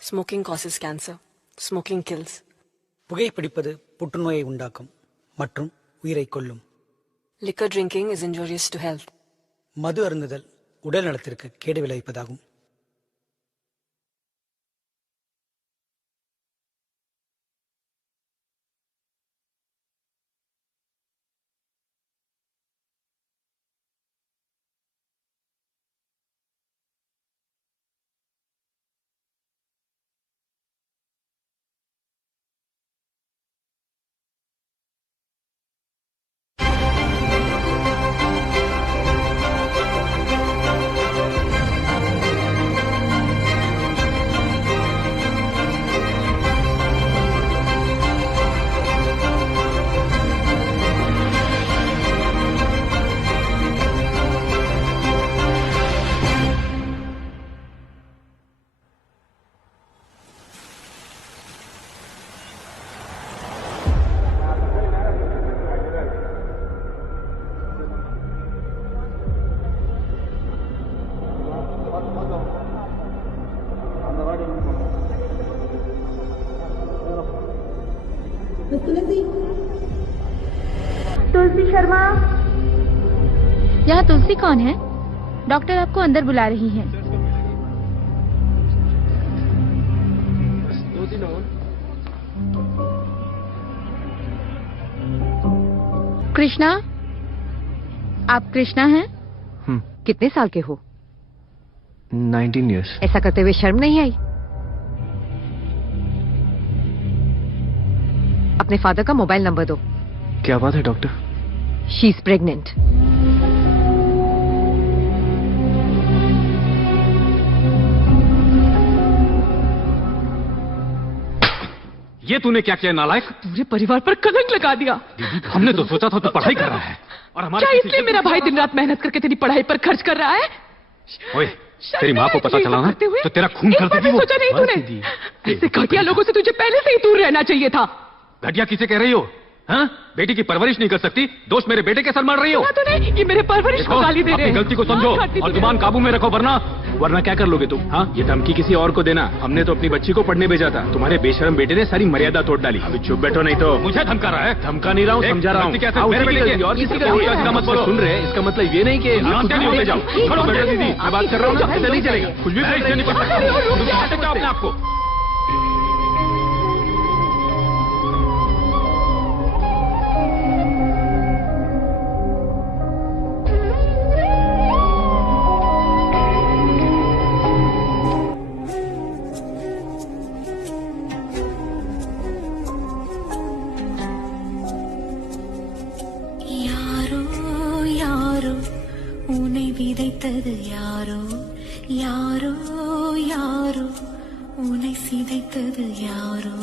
Smoking causes cancer. Smoking kills. புகைப்பிடிப்பது புற்றுநோயை உண்டாக்கும் மற்றும் உயிரை கொல்லும். Liquor drinking is injurious to health. மது அருந்துதல் உடல் நலத்திற்கு கேடு விளைவிப்பதாகும். तुलसी शर्मा, यहाँ तुलसी कौन है? डॉक्टर आपको अंदर बुला रही हैं। कृष्णा, आप कृष्णा हैं? कितने साल के हो? 19 years। ऐसा करते हुए शर्म नहीं आई? अपने फादर का मोबाइल नंबर दो। क्या बात है डॉक्टर? She is pregnant. ये तूने क्या किया नालायक? पूरे परिवार पर कलंक लगा दिया। हमने तो सोचा था तू पढ़ाई कर रहा है और हमारे क्या इसलिए मेरा भाई दिन रात मेहनत करके तेरी पढ़ाई पर खर्च कर रहा है? ओए, तेरी माँ को पता चला ना तो तेरा खून कर देगी वो। सोचा नहीं तूने? ऐसे घटिया लोगों से तुझे पहले से ही दूर रहना चाहिए था। घटिया किसे कह रही हो? हाँ? बेटी की परवरिश नहीं कर सकती, दोष मेरे बेटे के सर मार रही हो। ये मेरे परवरिश को गाली दे रहे हैं। अपनी गलती को समझो और जुबान काबू में रखो, वरना क्या कर लोगे तुम? हाँ, ये धमकी किसी और को देना। हमने तो अपनी बच्ची को पढ़ने भेजा था, तुम्हारे बेशरम बेटे ने सारी मर्यादा तोड़ डाली। अभी चुप बैठो नहीं तो। मुझे धमका रहा है? धमका नहीं रहा हूँ, समझा रहा हूँ। इसका मतलब सुन रहे? इसका मतलब ये नहीं की होते जाओ। छोड़ो बेटा दीदी, मैं बात कर रहा हूँ ना, ऐसा नहीं चलेगा। कुछ भी नहीं कर सकते अपने आपको। விதைத்தது யாரோ யாரோ யாரோ உன்னை சிதைத்தது யாரோ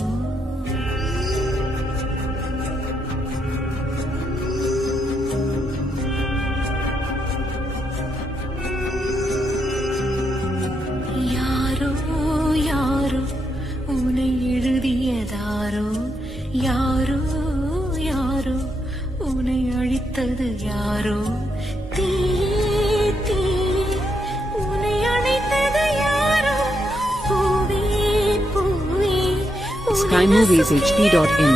யாரோ யாரோ உன்னை எழுதியதாரோ யாரோ யாரோ உன்னை அழித்தது யாரோ SkyMoviesHD.in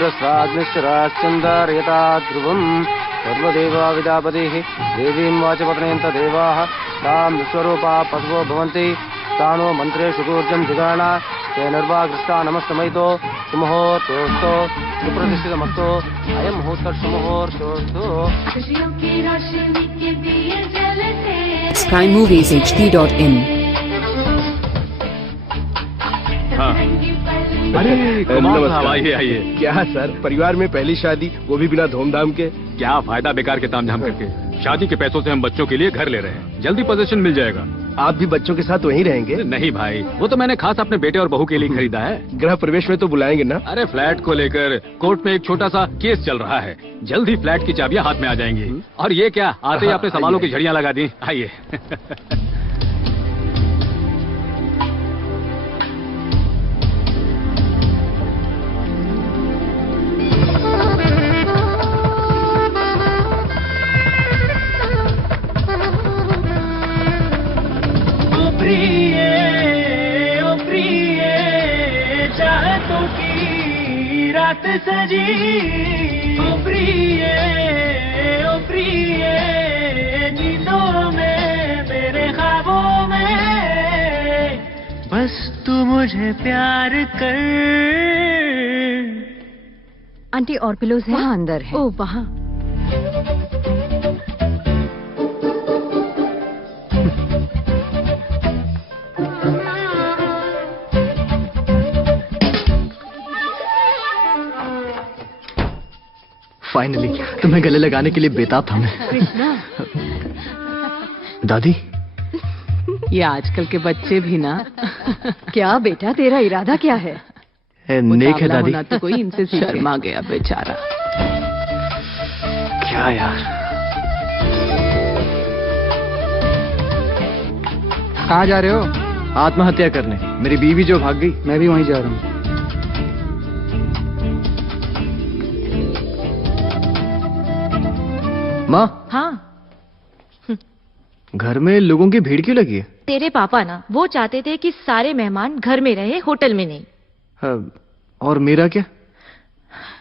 रुद्रस्राग्निश्चराश्चन्दार्यता ध्रुवम् सर्वदेवा विदापतिः देवीं वाचपत्नयन्त देवाः तां विश्वरूपा पशवो भवन्ति तानो मन्त्रेषु ऊर्जं जिगाणा ते निर्वागृष्टा नमस्तमयितो सुमुहूर्तोऽस्तु सुप्रतिष्ठितमस्तु अयं मुहूर्तः सुमुहूर्तोऽस्तु। SkyMoviesHD.in। अरे कुमार साहब, आइए आइए। क्या सर, परिवार में पहली शादी, वो भी बिना धूमधाम के? क्या फायदा बेकार के तामझाम करके। शादी के पैसों से हम बच्चों के लिए घर ले रहे हैं, जल्दी पोजीशन मिल जाएगा। आप भी बच्चों के साथ वहीं रहेंगे? नहीं भाई, वो तो मैंने खास अपने बेटे और बहू के लिए खरीदा है। गृह प्रवेश में तो बुलाएंगे ना? अरे फ्लैट को लेकर कोर्ट में एक छोटा सा केस चल रहा है, जल्द ही फ्लैट की चाबियां हाथ में आ जाएंगी। और ये क्या, आते ही आपने सवालों की झड़ियां लगा दी। आइए। चाहतों की रात सजी, ओ प्रिय नींदों में मेरे ख्वाबों में, बस तू मुझे प्यार कर। आंटी और पिलोज है? वहाँ अंदर है। ओ वहाँ। फाइनली तुम्हें गले लगाने के लिए बेताब था मैं। दादी, ये आजकल के बच्चे भी ना। क्या बेटा, तेरा इरादा क्या है? नेक है दादी। तो कोई इनसे शर्मा गया बेचारा। क्या यार, कहाँ जा रहे हो? आत्महत्या करने। मेरी बीवी जो भाग गई, मैं भी वहीं जा रहा हूँ। माँ। हाँ, घर में लोगों की भीड़ क्यों लगी है? तेरे पापा ना, वो चाहते थे कि सारे मेहमान घर में रहे, होटल में नहीं। और मेरा क्या?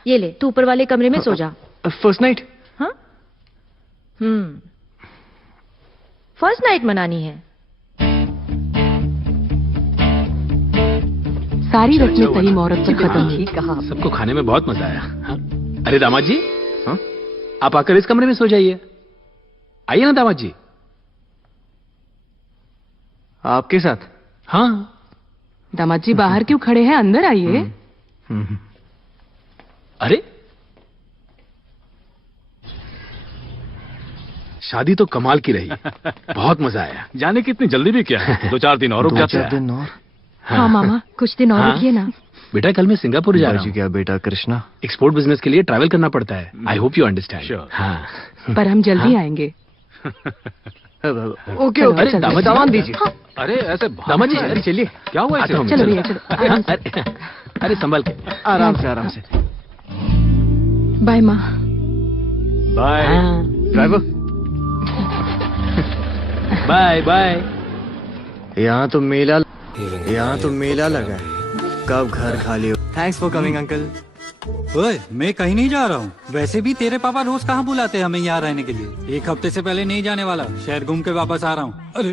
ये ले, तू ऊपर वाले कमरे में सो जा। First night? हाँ? फर्स्ट नाइट मनानी है। सारी रस्में सही मुहूर्त पर खत्म हुई। कहा सबको खाने में बहुत मजा आया। हाँ? अरे दामाद जी, हाँ? आप आकर इस कमरे में सो जाइए। आइए ना दामाद जी। आपके साथ? हाँ। दामाद जी बाहर क्यों खड़े हैं, अंदर आइए। अरे शादी तो कमाल की रही, बहुत मजा आया। जाने की इतनी जल्दी भी क्या है, 2-4 दिन और रुक जाते हैं। 2-4 दिन और? हाँ मामा, कुछ दिन और रुकिए ना। बेटा कल मैं सिंगापुर जा रहा हूँ। क्या बेटा कृष्णा? एक्सपोर्ट बिजनेस के लिए ट्रैवल करना पड़ता है। I hope you understand. हाँ। पर हम जल्दी आएंगे। ओके ओके, अरे दामाद दीजिए। अरे ऐसे दामाद जी, अरे चलिए, क्या हुआ ऐसे? चलो भैया, चलो। अरे संभल के, आराम से आराम से। बाय माँ। Bye driver. Bye bye. यहाँ तो मेला लगा है, कब घर खाली हो। Thanks for coming uncle. ओए, मैं कहीं नहीं जा रहा हूँ। वैसे भी तेरे पापा रोज कहाँ बुलाते हैं हमें यहाँ रहने के लिए। एक हफ्ते से पहले नहीं जाने वाला, शहर घूम के वापस आ रहा हूँ। अरे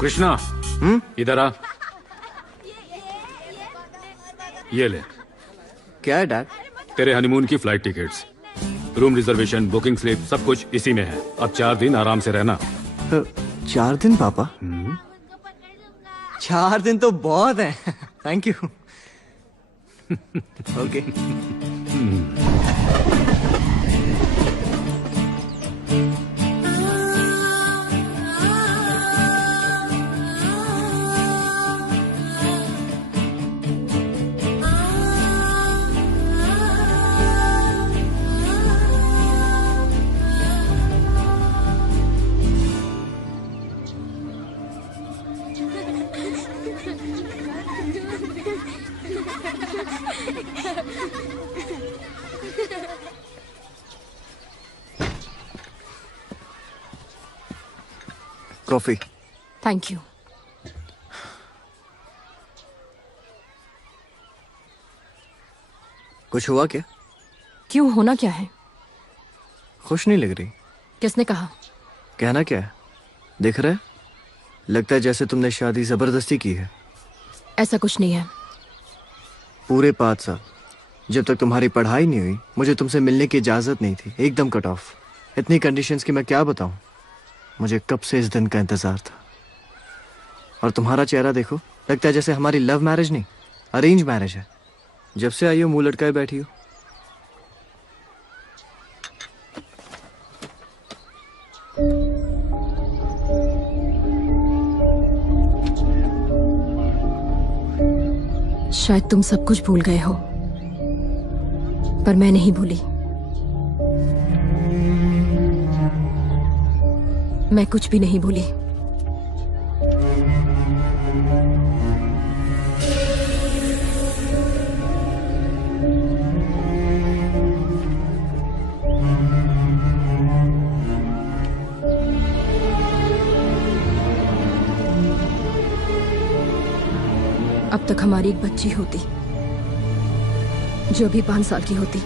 कृष्णा, इधर आ। ये ले, क्या है डैड? तेरे हनीमून की flight tickets, room reservation, booking slip, सब कुछ इसी में है। अब 4 दिन आराम से रहना। 4 दिन पापा? 4 दिन तो बहुत है। Thank you. Okay. Coffee. Thank you. कुछ हुआ क्या? क्यों, होना क्या है? खुश नहीं लग रही। किसने कहा? कहना क्या है, दिख रहा है? लगता है जैसे तुमने शादी जबरदस्ती की है। ऐसा कुछ नहीं है। पूरे 5 साल जब तक तुम्हारी पढ़ाई नहीं हुई मुझे तुमसे मिलने की इजाजत नहीं थी, एकदम कट ऑफ। इतनी कंडीशंस की मैं क्या बताऊं। मुझे कब से इस दिन का इंतजार था। और तुम्हारा चेहरा देखो, लगता है जैसे हमारी लव मैरिज नहीं अरेंज मैरिज है। जब से आई हो मुंह लटकाए बैठी हो। शायद तुम सब कुछ भूल गए हो, पर मैं नहीं भूली। मैं कुछ भी नहीं भूली। अब तक हमारी एक बच्ची होती जो अभी 5 साल की होती।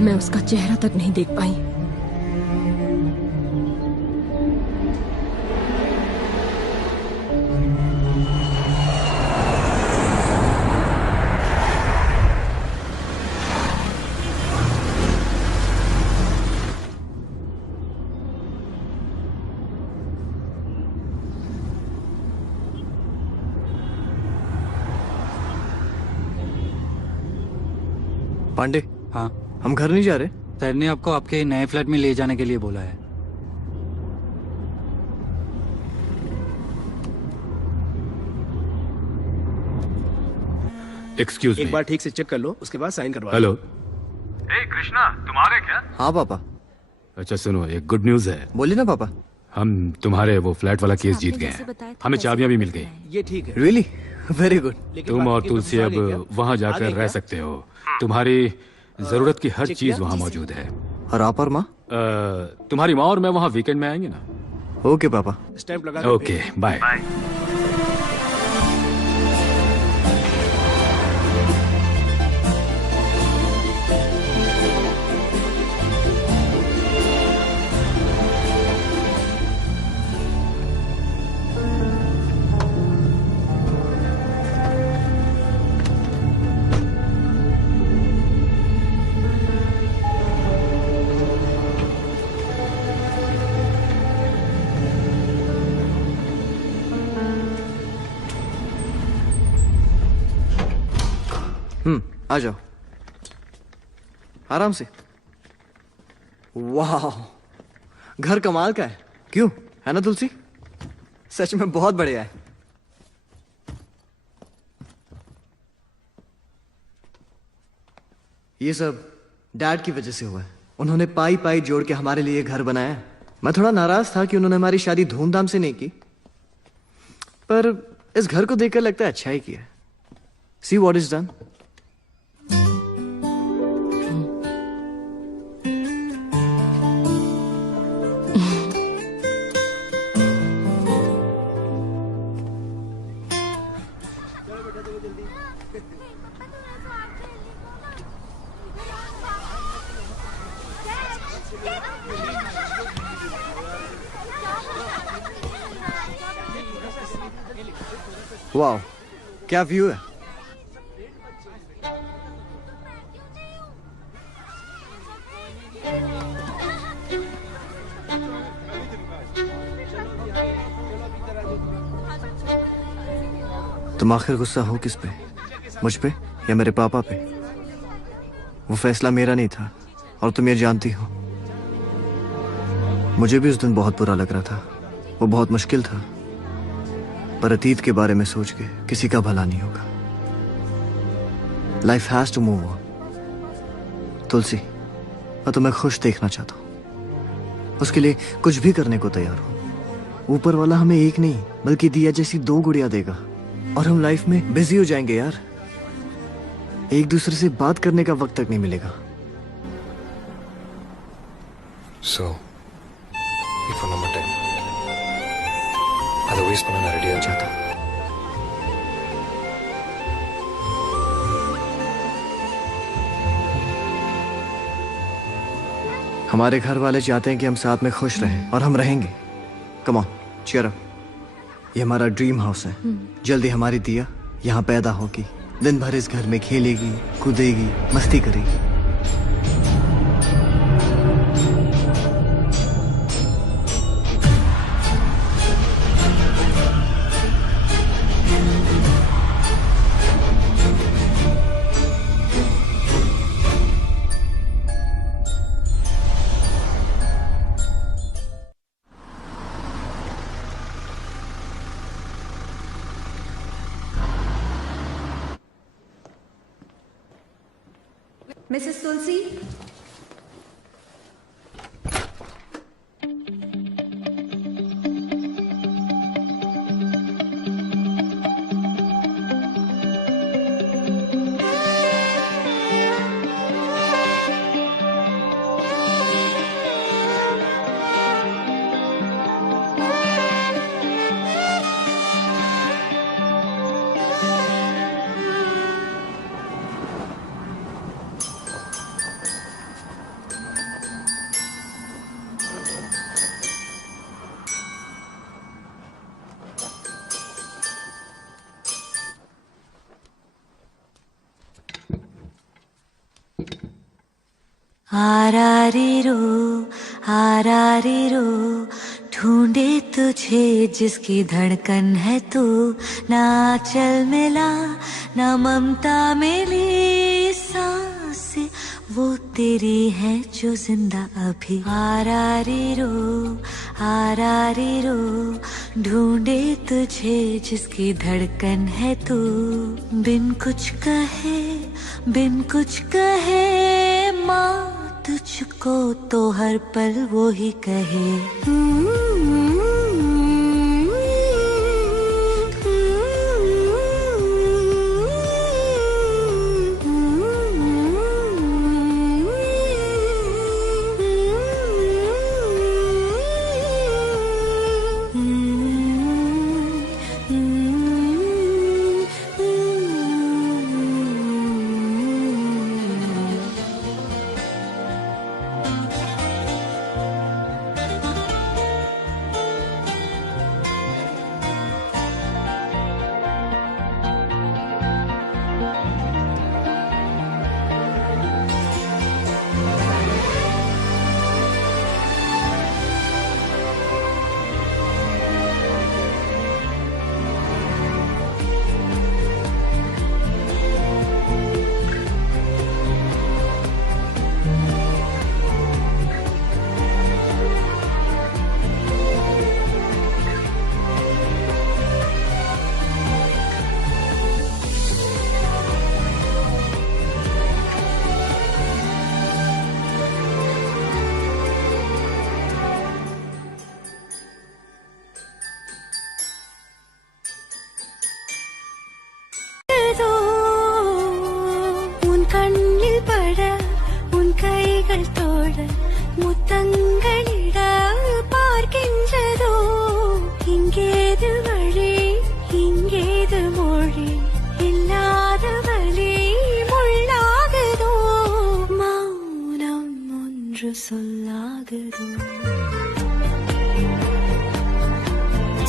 मैं उसका चेहरा तक नहीं देख पाई। पांडे, हाँ हम घर नहीं जा रहे? सर ने आपको आपके नए फ्लैट में ले जाने के लिए बोला है। एक्सक्यूज एक बार ठीक से चेक कर लो, उसके बाद साइन करवा। हेलो। ए कृष्णा, तुम आ रहे क्या? हाँ पापा। अच्छा सुनो, एक गुड न्यूज है। बोलिए ना पापा। हम तुम्हारे वो फ्लैट वाला केस जीत गए हैं। हमें चाबियां भी मिल गई। ये ठीक है। Really very good. तुम और तुलसी अब वहाँ जाकर रह सकते हो। तुम्हारी जरूरत की हर चीज वहाँ मौजूद है। और आप और माँ? तुम्हारी माँ और मैं वहाँ वीकेंड में आएंगे ना। ओके पापा। स्टैंप लगा। Okay bye. आ जाओ आराम से। वाह, घर कमाल का है। क्यों, है ना तुलसी? सच में बहुत बढ़िया है। ये सब डैड की वजह से हुआ है। उन्होंने पाई पाई जोड़ के हमारे लिए घर बनाया। मैं थोड़ा नाराज था कि उन्होंने हमारी शादी धूमधाम से नहीं की, पर इस घर को देखकर लगता है अच्छा ही किया। See what is done. वाह, क्या व्यू है। तुम आखिर गुस्सा हो किस पे, मुझ पे या मेरे पापा पे? वो फैसला मेरा नहीं था और तुम ये जानती हो। मुझे भी उस दिन बहुत बुरा लग रहा था, वो बहुत मुश्किल था, पर अतीत के बारे में सोच के किसी का भला नहीं होगा। Life has to move on. Tulsi, मैं तुम्हें खुश देखना चाहता हूं, उसके लिए कुछ भी करने को तैयार हूं। ऊपर वाला हमें एक नहीं बल्कि दिया जैसी 2 गुड़िया देगा और हम लाइफ में बिजी हो जाएंगे यार। एक दूसरे से बात करने का वक्त तक नहीं मिलेगा। So, இப்போ நம்ம டைம் அதை வேஸ்ட் பண்ண நான் ரெடியாக चाहता। हमारे घर वाले चाहते हैं कि हम साथ में खुश रहें और हम रहेंगे। Come on, cheer up. ये हमारा ड्रीम हाउस है। जल्दी हमारी दिया यहाँ पैदा होगी, दिन भर इस घर में खेलेगी, कूदेगी, मस्ती करेगी। मिसेस तुलसी, आरारिरो ढूंढे तुझे जिसकी धड़कन है तू, ना चल मिला ना ममता मिली, सांस वो तेरी है जो जिंदा अभी। आरारिरो ढूंढे तुझे जिसकी धड़कन है तू, बिन कुछ कहे माँ तुझको तो हर पल वो ही कहे।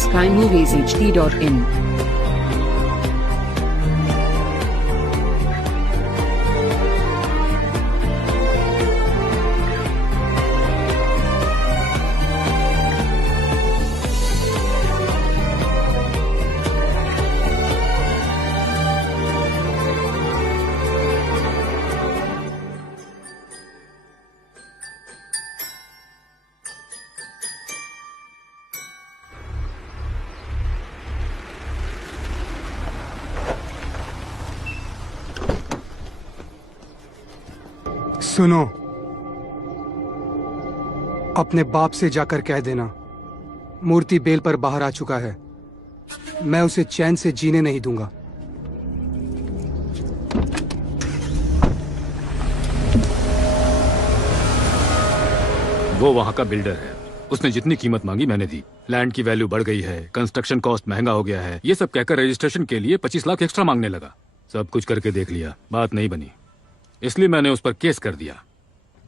SkyMoviesHD.in सुनो, अपने बाप से जाकर कह देना मूर्ति बेल पर बाहर आ चुका है। मैं उसे चैन से जीने नहीं दूंगा। वो वहाँ का बिल्डर है। उसने जितनी कीमत मांगी मैंने दी। लैंड की वैल्यू बढ़ गई है, कंस्ट्रक्शन कॉस्ट महंगा हो गया है, ये सब कहकर रजिस्ट्रेशन के लिए 25 लाख एक्स्ट्रा मांगने लगा। सब कुछ करके देख लिया, बात नहीं बनी, इसलिए मैंने उस पर केस कर दिया।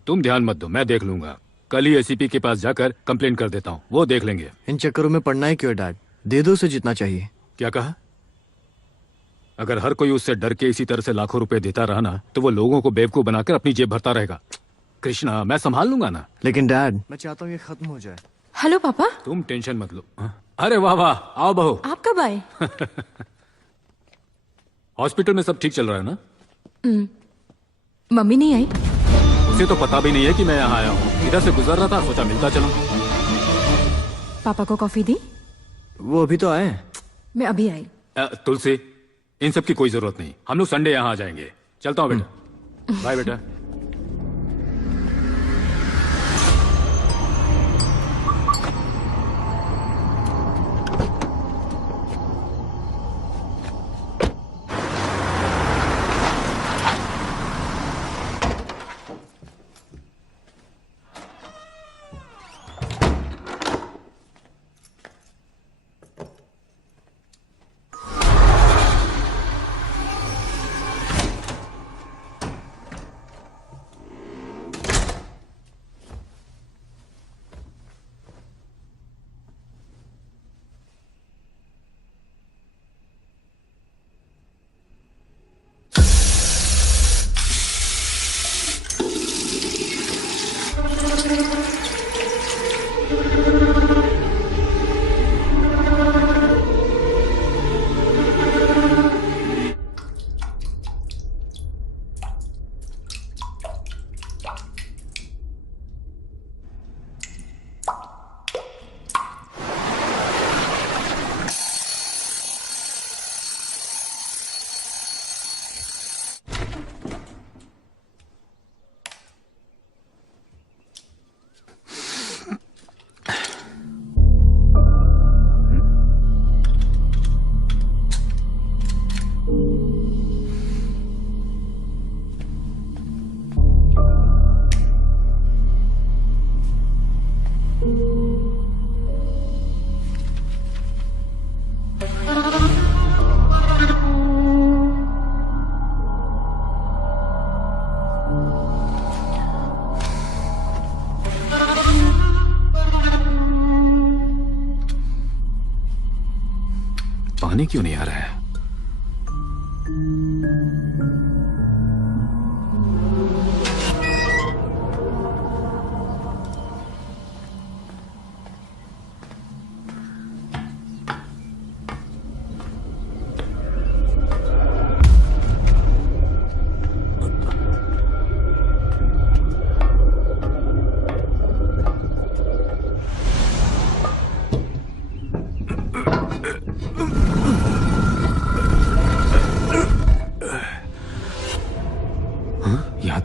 तुम ध्यान मत दो, मैं देख लूंगा। कल ही एसीपी के पास जाकर कंप्लेन कर देता हूँ, वो देख लेंगे। इन चक्करों में पड़ना है क्यों डैड? दे दो उसे जितना चाहिए। क्या कहा? अगर हर कोई उससे डर के इसी तरह से लाखों रुपए देता रहा ना, तो वो लोगों को बेवकूफ बनाकर अपनी जेब भरता रहेगा। कृष्णा, मैं संभाल लूंगा ना। लेकिन डैड, मैं चाहता हूँ ये खत्म हो जाए। हेलो पापा। तुम टेंशन मत लो। अरे वाह वाह, आओ बहू। आप कब आए? हॉस्पिटल में सब ठीक चल रहा है ना? मम्मी नहीं आई? उसे तो पता भी नहीं है कि मैं यहाँ आया हूँ। इधर से गुजर रहा था, सोचा मिलता चलो। पापा को कॉफी दी? वो अभी तो आए। मैं अभी आई। तुलसी, इन सब की कोई जरूरत नहीं। हम लोग संडे यहाँ आ जाएंगे। चलता हूँ बेटा। बाय बेटा। पानी क्यों नहीं आ रहा है?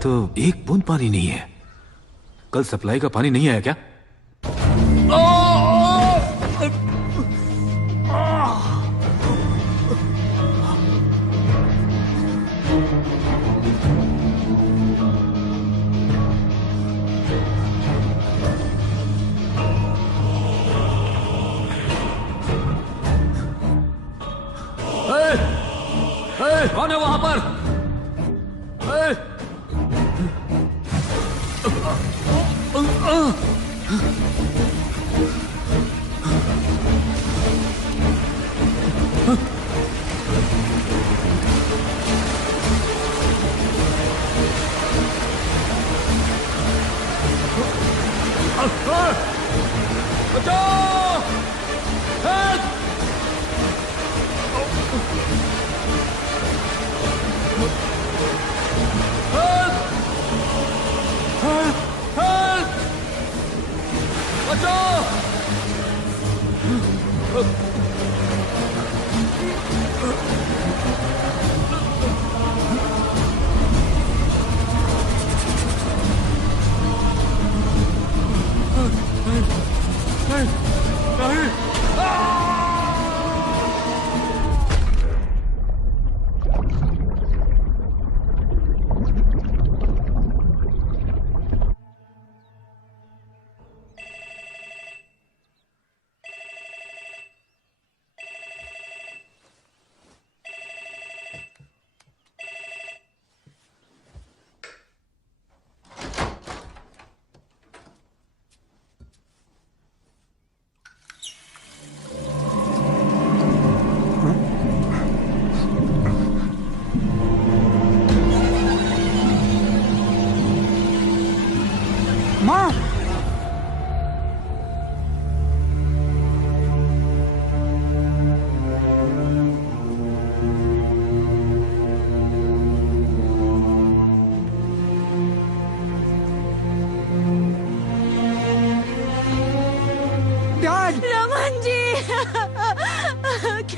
तो एक बूंद पानी नहीं है। कल सप्लाई का पानी नहीं आया क्या? कौन है वहां पर?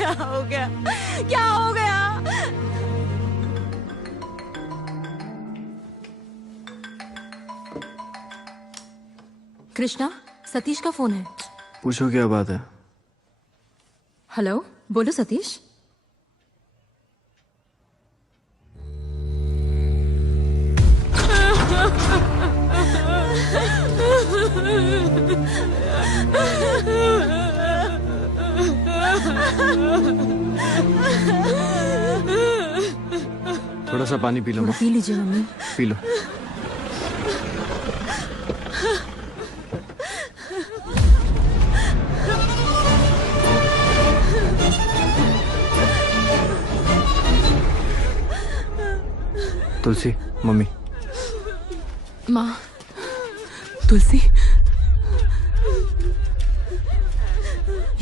क्या हो गया? क्या हो गया? कृष्णा, सतीश का फोन है। पूछो क्या बात है। हेलो, बोलो सतीश। थोड़ा सा पानी पी लो। पी लीजिए मम्मी। P low. तुलसी, मम्मी। माँ, तुलसी,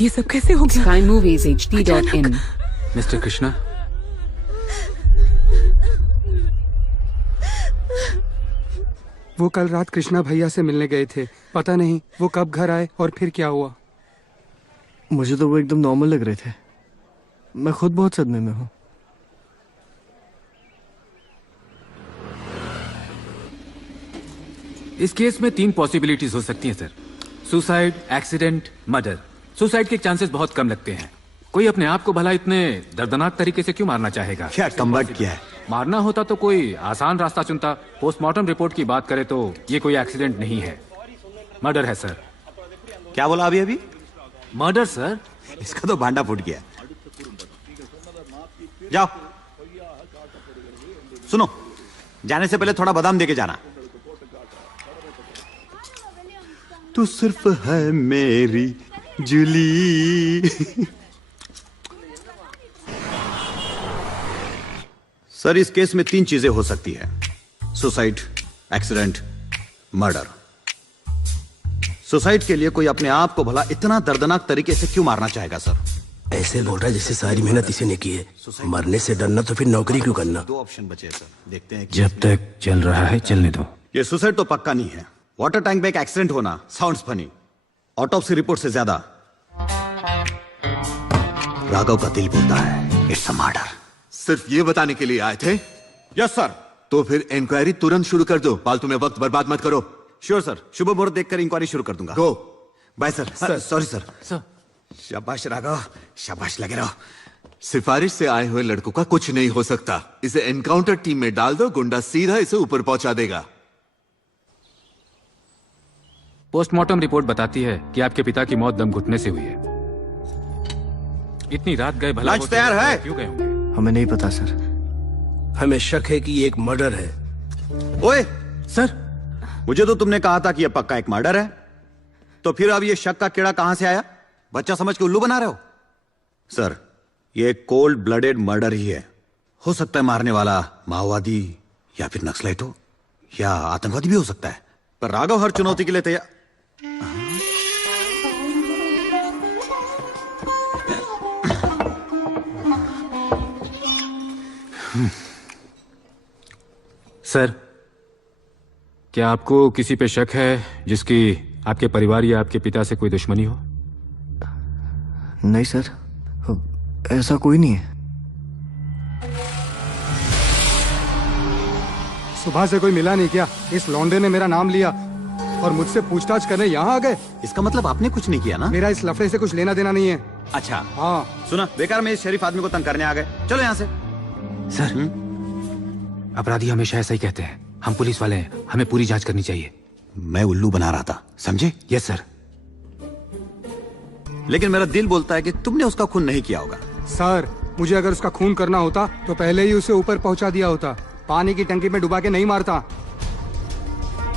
ये सब कैसे हो गया? SkyMoviesHD.in। मिस्टर कृष्णा, वो कल रात कृष्णा भैया से मिलने गए थे। पता नहीं वो कब घर आए और फिर क्या हुआ। मुझे तो वो एकदम नॉर्मल लग रहे थे। मैं खुद बहुत सदमे में हूँ। इस केस में 3 पॉसिबिलिटीज हो सकती हैं sir. Suicide, accident, murder. Suicide के चांसेस बहुत कम लगते हैं। कोई अपने आप को भला इतने दर्दनाक तरीके से क्यों मारना चाहेगा? क्या कमबख्त किया है? मारना होता तो कोई आसान रास्ता चुनता। पोस्टमार्टम रिपोर्ट की बात करें तो ये कोई एक्सीडेंट नहीं है, मर्डर है सर। क्या बोला अभी? Murder sir. इसका तो भांडा फूट गया। जाओ, सुनो, जाने से पहले थोड़ा बादाम देके जाना। तू सिर्फ है मेरी जूली। सर, इस केस में 3 चीजें हो सकती है: सुसाइड, एक्सीडेंट, मर्डर। सुसाइड के लिए कोई अपने आप को भला इतना दर्दनाक तरीके से क्यों मारना चाहेगा सर? ऐसे बोल रहा है जैसे सारी मेहनत इसी ने की है। मरने से डरना तो फिर नौकरी क्यों करना? 2 ऑप्शन बचे सर, देखते हैं। जब तक चल रहा है चलने दो। ये सुसाइड तो पक्का नहीं है। वाटर टैंक में एक एक्सीडेंट होना साउंड्स फनी। ऑटोप्सी रिपोर्ट से ज्यादा राघव का दिल बोलता है इट्स अ मर्डर। सिर्फ ये बताने के लिए आए थे? Yes sir. तो फिर इंक्वायरी तुरंत शुरू कर दो। फालतू में वक्त बर्बाद मत करो। श्योर सर, शुभ मुहूर्त देखकर इंक्वायरी शुरू कर दूंगा। Go. Bye sir. Sorry sir. Sir, शाबाश राघव, शाबाश, लगे रहो। सिफारिश से आए हुए लड़कों का कुछ नहीं हो सकता। इसे एनकाउंटर टीम में डाल दो, गुंडा सीधा इसे ऊपर पहुंचा देगा। पोस्टमार्टम रिपोर्ट बताती है कि आपके पिता की मौत दम घुटने से हुई है। इतनी रात गए, भला लंच तैयार है? क्यों गए होंगे? हमें नहीं पता सर। हमें शक है कि ये एक मर्डर है। ओए सर, मुझे तो तुमने कहा था कि यह पक्का एक मर्डर है। तो फिर अब ये शक का कीड़ा कहां से आया? बच्चा समझ के उल्लू बना रहे हो? सर, ये कोल्ड ब्लडेड मर्डर ही है। हो सकता है मारने वाला माओवादी या फिर नक्सलाइट हो, या आतंकवादी भी हो सकता है। पर राघव हर चुनौती के लिए तैयार। सर, क्या आपको किसी पे शक है जिसकी आपके परिवार या आपके पिता से कोई दुश्मनी हो? नहीं सर, ऐसा कोई नहीं है। सुबह से कोई मिला नहीं क्या? इस लौंडे ने मेरा नाम लिया और मुझसे पूछताछ करने यहाँ आ गए। इसका मतलब आपने कुछ नहीं किया ना? मेरा इस लफड़े से कुछ लेना देना नहीं है। अच्छा हाँ। सुना, बेकार में इस शरीफ आदमी को तंग करने आ गए। चलो यहाँ से। सर, अपराधी हमेशा ऐसा ही कहते हैं। हम पुलिस वाले हैं, हमें पूरी जांच करनी चाहिए। मैं उल्लू बना रहा था, समझे? Yes sir. लेकिन मेरा दिल बोलता है कि तुमने उसका खून नहीं किया होगा। सर, मुझे अगर उसका खून करना होता तो पहले ही उसे ऊपर पहुंचा दिया होता। पानी की टंकी में डुबा के नहीं मारता।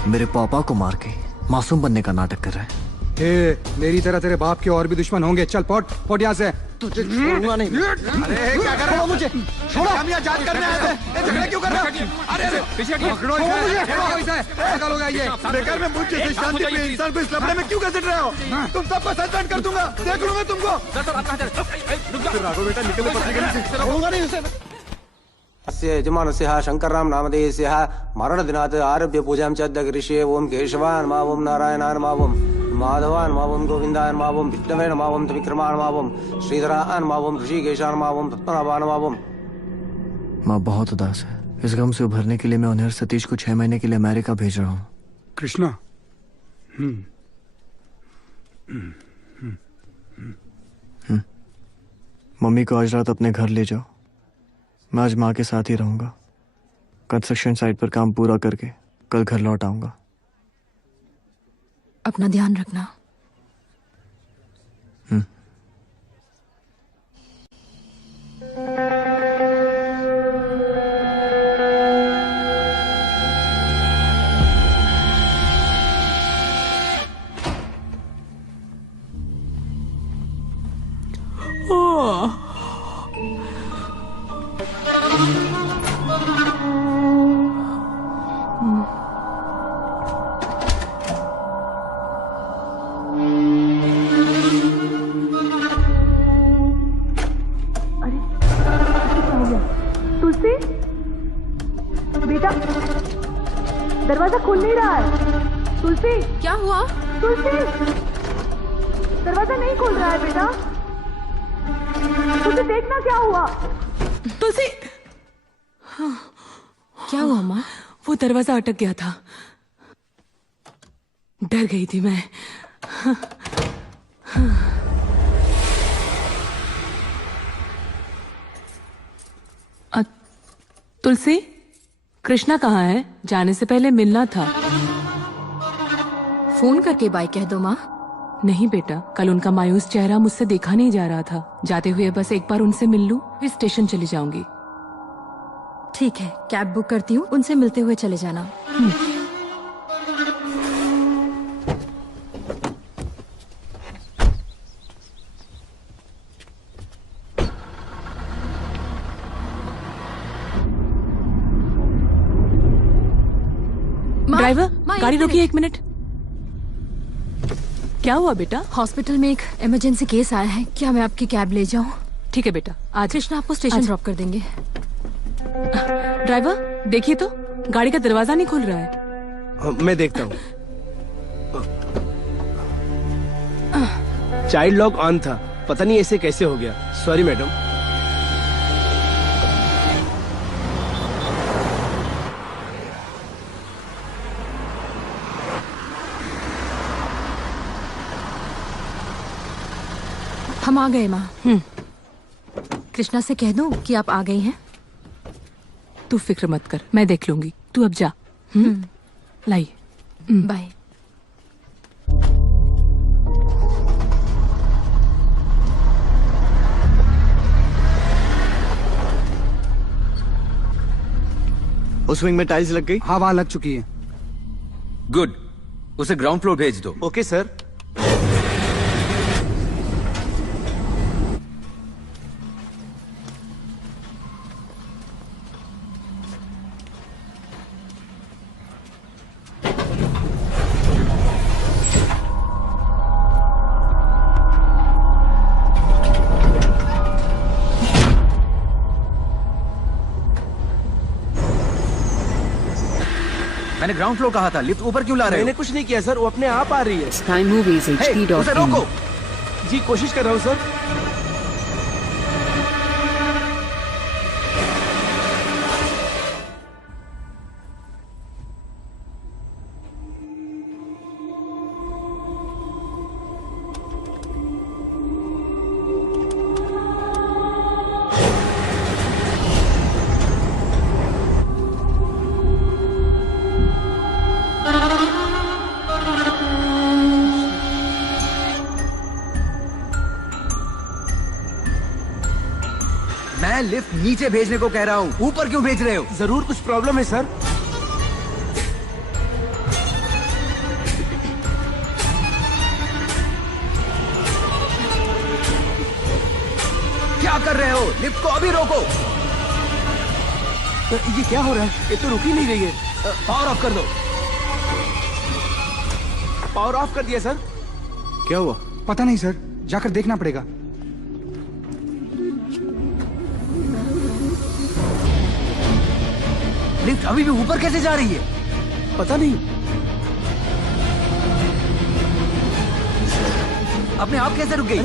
मेरे पापा को मार के मासूम बनने का नाटक कर रहा है। मेरी तरह तेरे बाप के और भी दुश्मन होंगे। चल पॉट यहाँ से। तुझे छोड़ूंगा नहीं। अरे क्या कर रहा हो? मुझे छोड़ो। हम यहाँ जांच करने आए थे। झगड़ा क्यों कर रहे हो? अरे पकड़ो इसे। पागल हो गया ये। बेकार में मुझ जैसे शांतिप्रिय इंसान को इस लफड़े में क्यों घसीट रहे हो? तुम सबको सस्पेंड कर दूंगा। देख लूंगा तुमको। राघव बेटा, निकलो पत्नी गली से। छोड़ूंगा नहीं उसे। अस्य यजमानस्य शंकरराम नामधेयस्य मरणदिनात् आरभ्य पूजां च दगृह्ये ओम केशवान् मा ओम नारायणान् मा ओम माधवान मावम गोविंदान मावम विष्णवे मावम त्रिविक्रमान मावम श्रीधरान मावम ऋषिकेशान मावम पद्मनाभान मावम। माँ बहुत उदास है। इस गम से उभरने के लिए मैं उन्हें और सतीश को 6 महीने के लिए अमेरिका भेज रहा हूँ। कृष्णा। मम्मी को आज रात अपने घर ले जाओ। मैं आज माँ के साथ ही रहूंगा। कंस्ट्रक्शन साइट पर काम पूरा करके कल घर लौट आऊंगा। अपना ध्यान रखना। तुलसी बेटा, दरवाजा खुल नहीं रहा है। तुलसी क्या हुआ? तुलसी दरवाजा नहीं खुल रहा है बेटा। तुलसी देखना क्या हुआ। तुलसी क्या हुआ माँ? वो दरवाजा अटक गया था, डर गई थी मैं। तुलसी, कृष्णा कहाँ है? जाने से पहले मिलना था। फोन करके बाय कह दो माँ। नहीं बेटा, कल उनका मायूस चेहरा मुझसे देखा नहीं जा रहा था। जाते हुए बस एक बार उनसे मिल लूं, फिर स्टेशन चली जाऊंगी। ठीक है, कैब बुक करती हूँ, उनसे मिलते हुए चले जाना। ड्राइवर, गाड़ी रोकिए 1 मिनट। क्या हुआ बेटा? हॉस्पिटल में एक इमरजेंसी केस आया है, क्या मैं आपकी कैब ले जाऊं? ठीक है बेटा, आज कृष्णा आपको स्टेशन ड्रॉप कर देंगे। ड्राइवर देखिए तो, गाड़ी का दरवाजा नहीं खुल रहा है। मैं देखता हूँ। चाइल्ड लॉक ऑन था, पता नहीं ऐसे कैसे हो गया। Sorry madam. हम आ गए माँ। कृष्णा से कह दूं कि आप आ गई हैं? तू फिक्र मत कर, मैं देख लूंगी। तू अब जा। लाइए। बाय। उस विंग में टाइल्स लग गई? हाँ, वहां लग चुकी है। गुड, उसे ग्राउंड फ्लोर भेज दो। Okay sir. मैंने ग्राउंड फ्लोर कहा था, लिफ्ट ऊपर क्यों ला रहे हो? मैंने कुछ नहीं किया सर, वो अपने आप आ रही है। उसे रोको। जी कोशिश कर रहा हूँ सर। मैं लिफ्ट नीचे भेजने को कह रहा हूँ, ऊपर क्यों भेज रहे हो? जरूर कुछ प्रॉब्लम है सर। क्या कर रहे हो? लिफ्ट को अभी रोको। ये क्या हो रहा है? ये तो रुक ही नहीं रही है। पावर ऑफ कर दो। पावर ऑफ कर दिया सर। क्या हुआ? पता नहीं सर, जाकर देखना पड़ेगा। लिफ्ट अभी भी ऊपर कैसे जा रही है? पता नहीं। अपने आप कैसे रुक गई?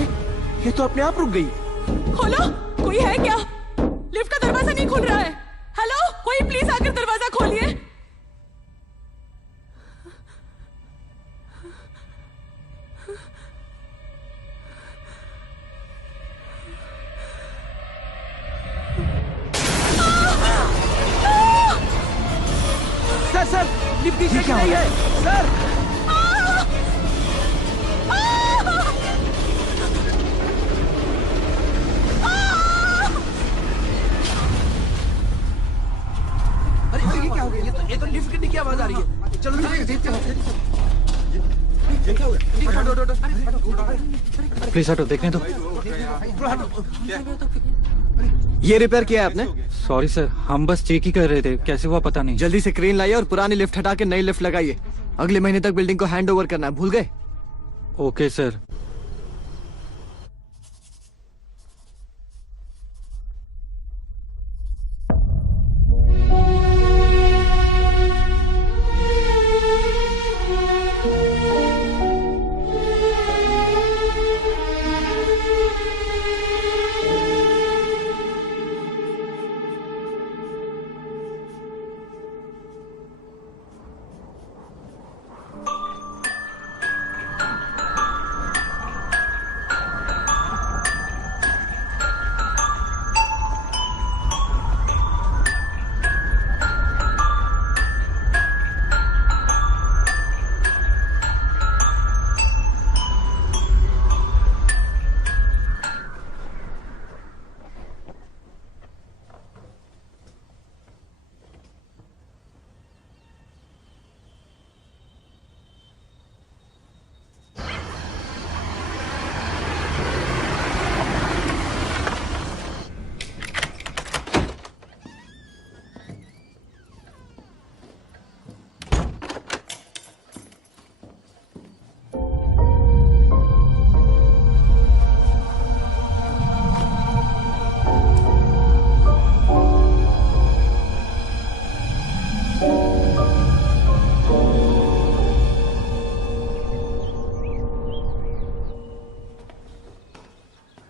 ये तो अपने आप रुक गई। खोलो, कोई है क्या? लिफ्ट का दरवाजा नहीं खुल रहा है। हेलो, कोई प्लीज आकर दरवाजा खोलिए। सर सर, लिफ्ट की शेक नहीं है सर। अरे ये क्या हो गया? ये तो लिफ्ट गिरने की आवाज आ रही है। चलो देखते हैं। ये क्या हो गया? हटो। प्लीज हटो, देखने दो। ये रिपेयर किया है आपने? सॉरी सर, हम बस चेक ही कर रहे थे, कैसे हुआ पता नहीं। जल्दी से क्रेन लाइए और पुरानी लिफ्ट हटा के नई लिफ्ट लगाइए। अगले महीने तक बिल्डिंग को हैंड ओवर करना है, भूल गए? Okay sir.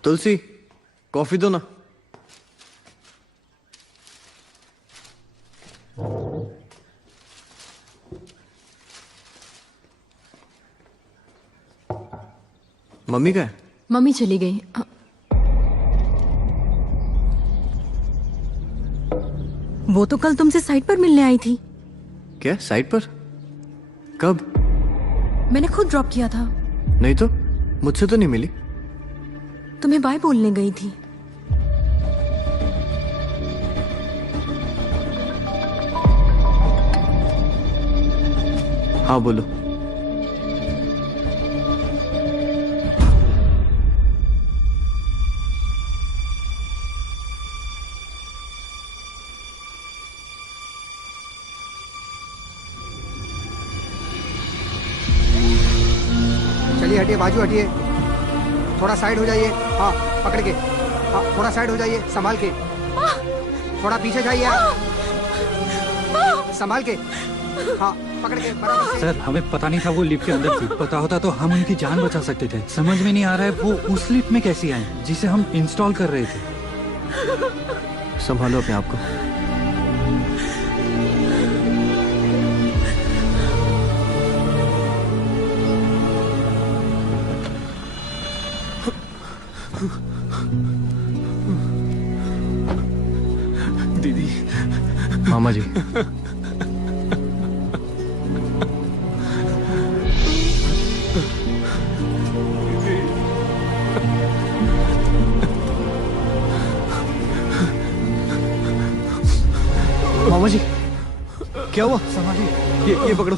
तुलसी, कॉफी दो ना। मम्मी का है? मम्मी चली गई। वो तो कल तुमसे साइट पर मिलने आई थी। क्या साइट पर? कब? मैंने खुद ड्रॉप किया था। नहीं तो, मुझसे तो नहीं मिली। तुम्हें बाय बोलने गई थी। हाँ बोलो। चलिए हटिए, बाजू हटिए, थोड़ा साइड हो जाइए। हाँ पकड़ के, हाँ थोड़ा साइड हो जाइए, संभाल के। थोड़ा पीछे जाइए, संभाल के। हाँ पकड़ के बराबर से। सर हमें पता नहीं था वो लिफ्ट के अंदर थी, पता होता तो हम उनकी जान बचा सकते थे। समझ में नहीं आ रहा है वो उस लिफ्ट में कैसी आई जिसे हम इंस्टॉल कर रहे थे। संभालो अपने आप को। दीदी, मामा जी, मामा जी क्या हुआ? संभालिए। ये पकड़ो,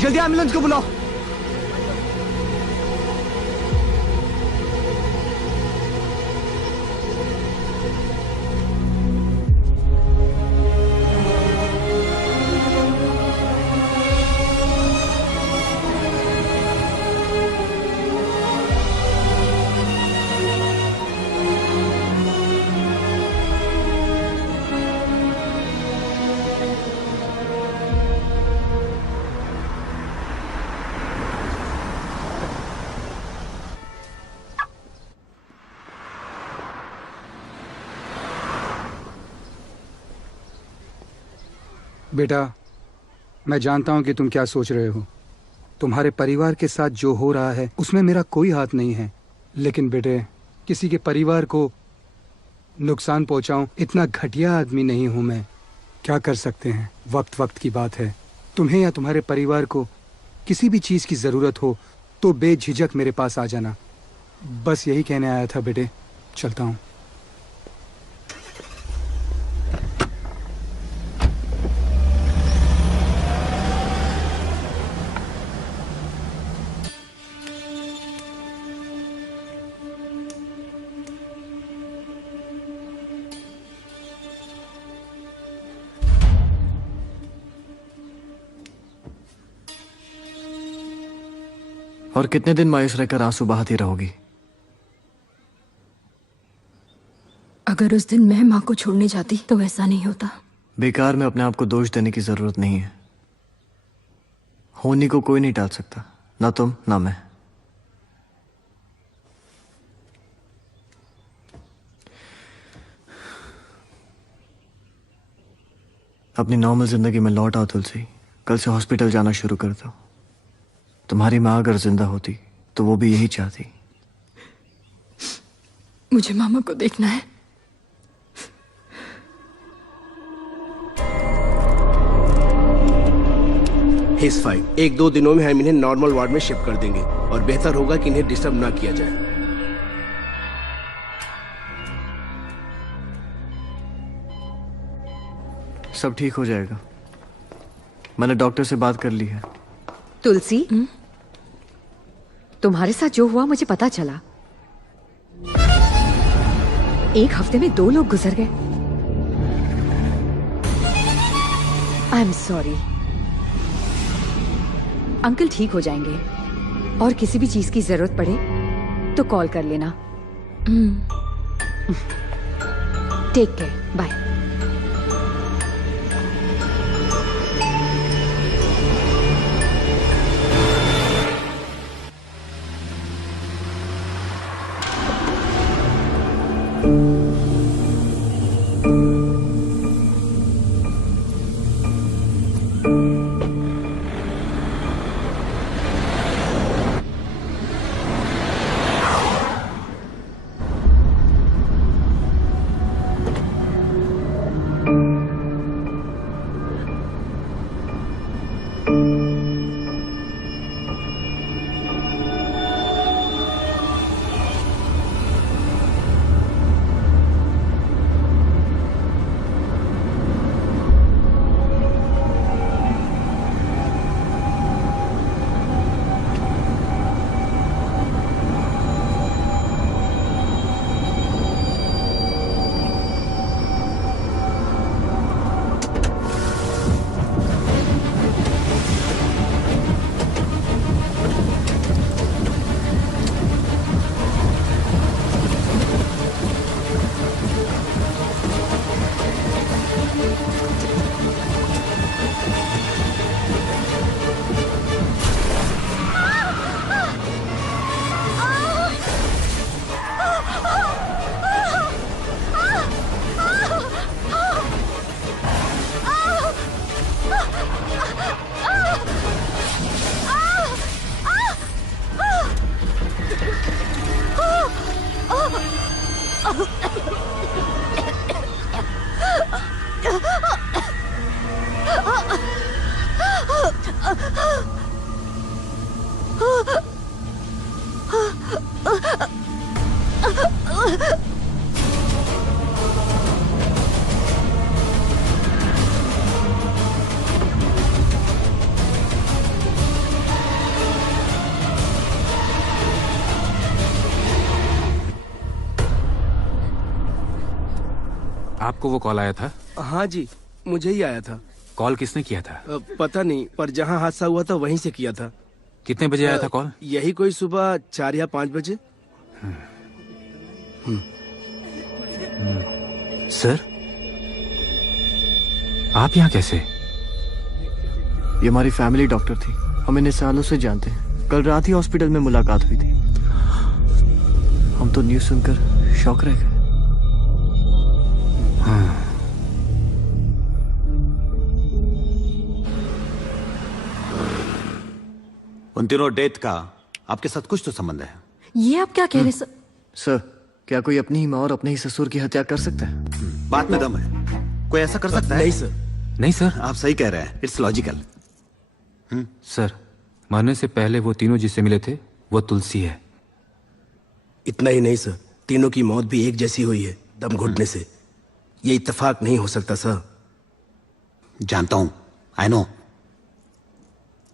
जल्दी एम्बुलेंस को बुलाओ। बेटा, मैं जानता हूं कि तुम क्या सोच रहे हो। तुम्हारे परिवार के साथ जो हो रहा है उसमें मेरा कोई हाथ नहीं है, लेकिन बेटे, किसी के परिवार को नुकसान पहुंचाऊं इतना घटिया आदमी नहीं हूं मैं। क्या कर सकते हैं, वक्त वक्त की बात है। तुम्हें या तुम्हारे परिवार को किसी भी चीज की जरूरत हो तो बेझिझक मेरे पास आ जाना। बस यही कहने आया था बेटे, चलता हूं। और कितने दिन मायूस रहकर आंसू बहाती रहोगी? अगर उस दिन मैं माँ को छोड़ने जाती तो ऐसा नहीं होता। बेकार में अपने आप को दोष देने की जरूरत नहीं है। होनी को कोई नहीं टाल सकता, ना तुम ना मैं। अपनी नॉर्मल जिंदगी में लौट आओ तुलसी। कल से हॉस्पिटल जाना शुरू कर दो। तुम्हारी माँ अगर जिंदा होती तो वो भी यही चाहती। मुझे मामा को देखना है। He's fine. 1-2 दिनों में हम इन्हें नॉर्मल वार्ड में शिफ्ट कर देंगे और बेहतर होगा कि इन्हें डिस्टर्ब ना किया जाए। सब ठीक हो जाएगा। मैंने डॉक्टर से बात कर ली है। तुलसी, तुम्हारे साथ जो हुआ मुझे पता चला। एक हफ्ते में 2 लोग गुजर गए। I am sorry. अंकल ठीक हो जाएंगे और किसी भी चीज की जरूरत पड़े तो कॉल कर लेना। Take care, bye. आपको वो कॉल आया था? हाँ जी, मुझे ही आया था। कॉल किसने किया था? पता नहीं, पर जहाँ हादसा हुआ था वहीं से किया था। कितने बजे आया था कॉल? यही कोई सुबह 4 या 5 बजे। सर, आप यहाँ कैसे? ये हमारी फैमिली डॉक्टर थी, हम इन्हें सालों से जानते हैं। कल रात ही हॉस्पिटल में मुलाकात हुई थी। हम तो न्यूज़ सुनकर शॉक रह गए। उन तीनों डेथ का आपके साथ कुछ तो संबंध है। ये आप क्या कह रहे सर? सर, क्या कोई अपनी ही माँ और अपने ही ससुर की हत्या कर सकता है? बात में दम है। कोई ऐसा कर सकता है? नहीं सर। नहीं सर, आप सही कह रहे हैं। It's logical. सर, मरने से पहले वो तीनों जिससे मिले थे वो तुलसी है। इतना ही नहीं सर, तीनों की मौत भी एक जैसी हुई है, दम घुटने से। ये इत्तेफाक नहीं हो सकता सर। जानता हूं, आई नो,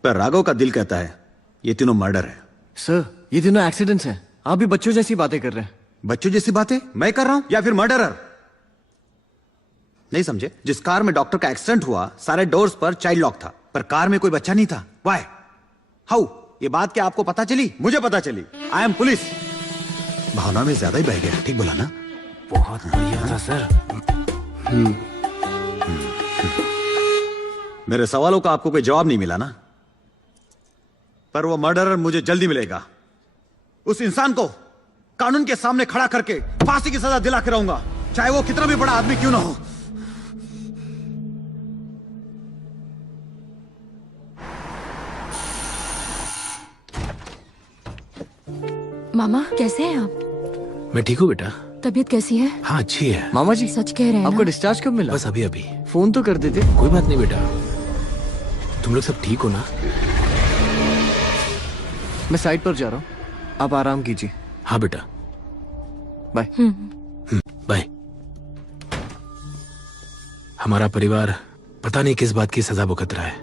पर राघव का दिल कहता है ये तीनों मर्डर है। सर, ये तीनों एक्सीडेंट्स हैं। आप भी बच्चों जैसी बातें कर रहे हैं। बच्चों जैसी बातें मैं कर रहा हूं या फिर मर्डरर? नहीं समझे? जिस कार में डॉक्टर का एक्सीडेंट हुआ सारे डोर्स पर चाइल्ड लॉक था, पर कार में कोई बच्चा नहीं था। वाई? हाउ? ये बात क्या आपको पता चली? मुझे पता चली। I am police. भावना में ज्यादा ही बह गया। ठीक बोला ना? बहुत बढ़िया था सर। मेरे सवालों का आपको कोई जवाब नहीं मिला ना? पर वो मर्डरर मुझे जल्दी मिलेगा। उस इंसान को कानून के सामने खड़ा करके फांसी की सजा दिला के रहूंगा, चाहे वो कितना भी बड़ा आदमी क्यों ना हो। मामा कैसे हैं आप? मैं ठीक हूँ बेटा। तबीयत कैसी है? हाँ अच्छी है। मामा जी, सच कह रहे हैं आपको ना? डिस्चार्ज कब मिला? बस अभी अभी। फोन तो कर देते। कोई बात नहीं बेटा, तुम लोग सब ठीक हो ना? मैं साइड पर जा रहा हूँ, आप आराम कीजिए। हाँ बेटा, बाय। बाय। हमारा परिवार पता नहीं किस बात की सजा भुगत रहा है,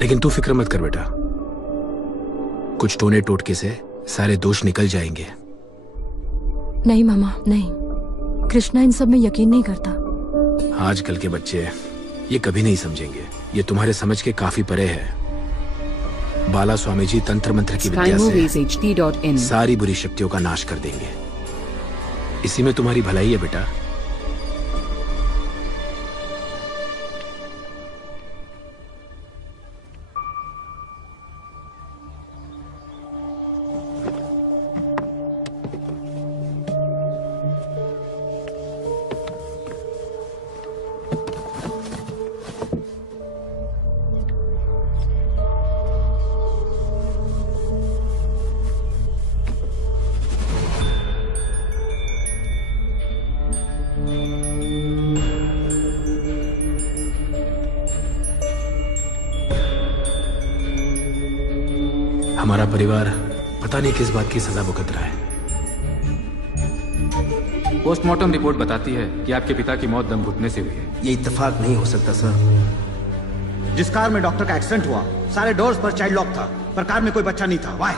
लेकिन तू फिक्र मत कर बेटा, कुछ टोने टोटके से सारे दोष निकल जाएंगे। नहीं मामा, नहीं। कृष्णा इन सब में यकीन नहीं करता। आजकल के बच्चे ये कभी नहीं समझेंगे। ये तुम्हारे समझ के काफी परे है। बाला स्वामी जी तंत्र मंत्र की विद्या से सारी बुरी शक्तियों का नाश कर देंगे। इसी में तुम्हारी भलाई है बेटा। हमारा परिवार पता नहीं किस बात की सजा भुगत रहा है। पोस्टमार्टम रिपोर्ट बताती है कि आपके पिता की मौत दम घुटने से हुई है। ये इत्तेफाक नहीं हो सकता सर। जिस कार में डॉक्टर का एक्सीडेंट हुआ सारे डोर्स पर चाइल्ड लॉक था, पर कार में कोई बच्चा नहीं था। वाई?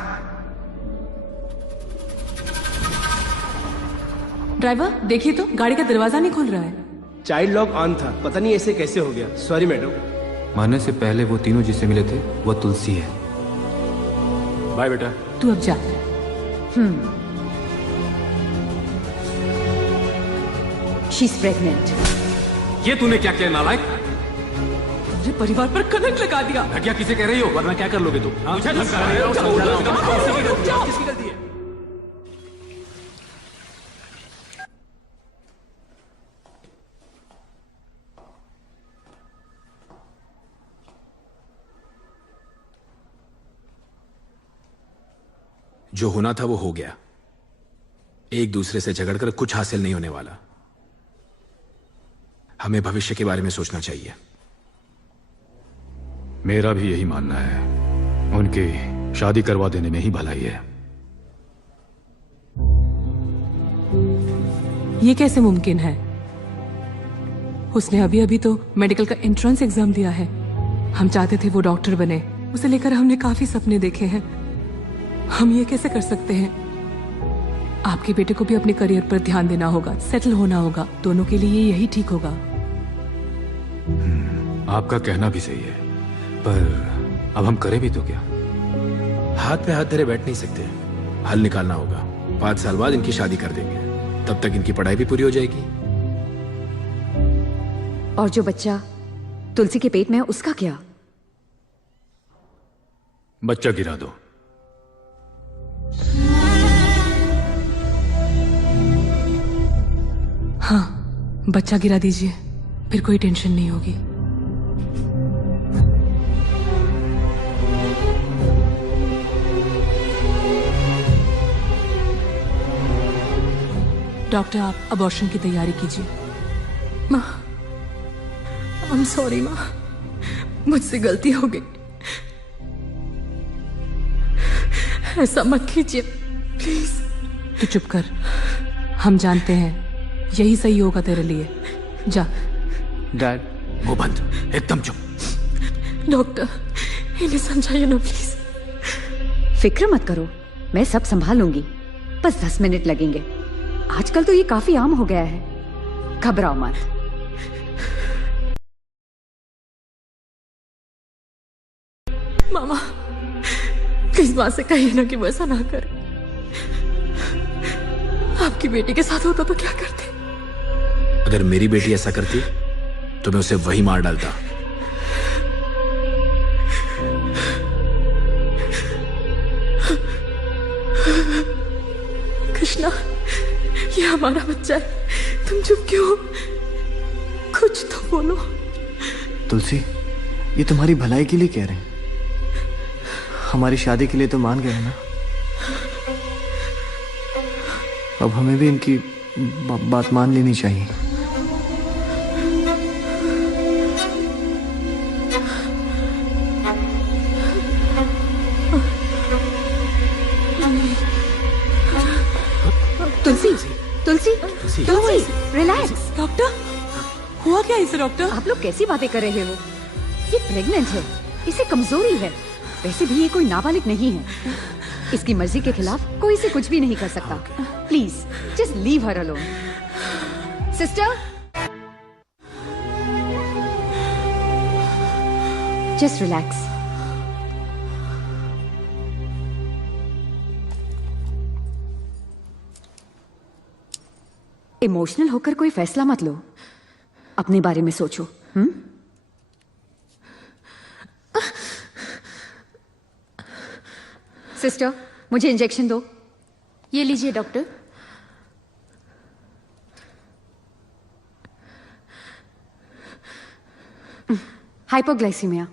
ड्राइवर देखिए तो, गाड़ी का दरवाजा नहीं खुल रहा है। चाइल्ड लॉक ऑन था, पता नहीं ऐसे कैसे हो गया। Sorry madam. मरने से पहले वो तीनों जिससे मिले थे वो तुलसी है। बाय बेटा। तू अब जा। She is pregnant. ये तूने क्या किया नालायक? मुझे परिवार पर कलंक लगा दिया। घटिया किसे कह रही हो? वरना क्या कर लोगे तुम? मुझे धमका रहे हो? किसकी गलती है? जो होना था वो हो गया। एक दूसरे से झगड़कर कुछ हासिल नहीं होने वाला। हमें भविष्य के बारे में सोचना चाहिए। मेरा भी यही मानना है। उनकी शादी करवा देने में ही भलाई है। ये कैसे मुमकिन है? उसने अभी अभी तो मेडिकल का एंट्रेंस एग्जाम दिया है। हम चाहते थे वो डॉक्टर बने, उसे लेकर हमने काफी सपने देखे हैं। हम ये कैसे कर सकते हैं? आपके बेटे को भी अपने करियर पर ध्यान देना होगा, सेटल होना होगा। दोनों के लिए यही ठीक होगा। आपका कहना भी सही है, पर अब हम करें भी तो क्या? हाथ पे हाथ धरे बैठ नहीं सकते, हल निकालना होगा। 5 साल बाद इनकी शादी कर देंगे, तब तक इनकी पढ़ाई भी पूरी हो जाएगी। और जो बच्चा तुलसी के पेट में है उसका क्या? बच्चा गिरा दो। हाँ, बच्चा गिरा दीजिए, फिर कोई टेंशन नहीं होगी। डॉक्टर आप अबॉर्शन की तैयारी कीजिए। माँ, आई एम सॉरी माँ, मुझसे गलती हो गई। ऐसा मत कीजिए प्लीज। तू चुप कर, हम जानते हैं यही सही होगा तेरे लिए। जा। डैड, वो बंद, एकदम चुप। डॉक्टर, इन्हें समझाइए ना प्लीज। फिक्र मत करो, मैं सब संभाल लूंगी। बस 10 मिनट लगेंगे। आजकल तो ये काफी आम हो गया है, घबराओ मत। मामा, प्लीज माँ से कहिए ना कि वो ऐसा ना करे। आपकी बेटी के साथ होता तो क्या करते? अगर मेरी बेटी ऐसा करती तो मैं उसे वही मार डालता। कृष्णा, ये हमारा बच्चा है, तुम चुप क्यों हो? कुछ तो बोलो। तुलसी, ये तुम्हारी भलाई के लिए कह रहे हैं। हमारी शादी के लिए तो मान गए ना। अब हमें भी इनकी बात मान लेनी चाहिए। तुलसी, तुलसी, तुलसी, रिलैक्स। डॉक्टर, हुआ क्या इसे? डॉक्टर, आप लोग कैसी बातें कर रहे हो? ये प्रेग्नेंट है, इसे कमजोरी है। वैसे भी ये कोई नाबालिग नहीं है। इसकी मर्जी के खिलाफ कोई इसे कुछ भी नहीं कर सकता। Please just leave her alone. Sister, just relax. Emotional होकर कोई फैसला मत लो, अपने बारे में सोचो। सिस्टर, मुझे इंजेक्शन दो। ये लीजिए डॉक्टर। हाइपोग्लाइसीमिया।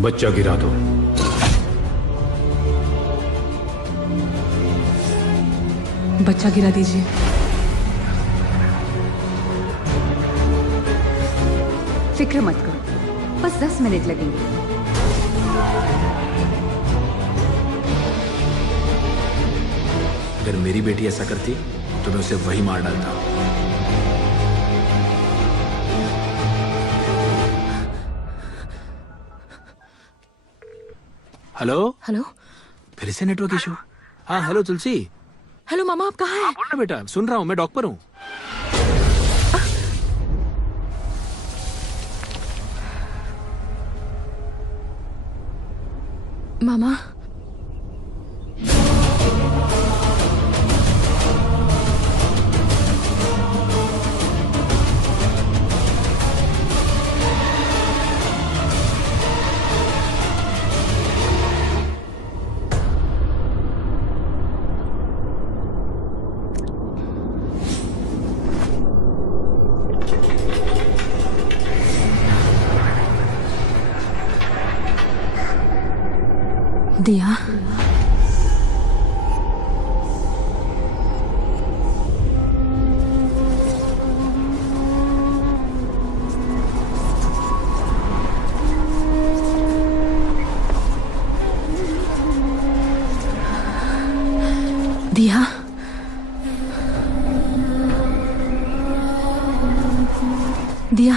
बच्चा गिरा दो। बच्चा गिरा दीजिए। फिक्र मत करो, बस 10 मिनट लगेंगे। अगर मेरी बेटी ऐसा करती तो मैं उसे वही मार डालता। हेलो हेलो, फिर से नेटवर्क इशू। हाँ हेलो तुलसी। हेलो मामा, आप कहाँ हैं? बोलना बेटा, सुन रहा हूँ, मैं डॉक्टर हूँ। मामा, दिया, दिया, दिया।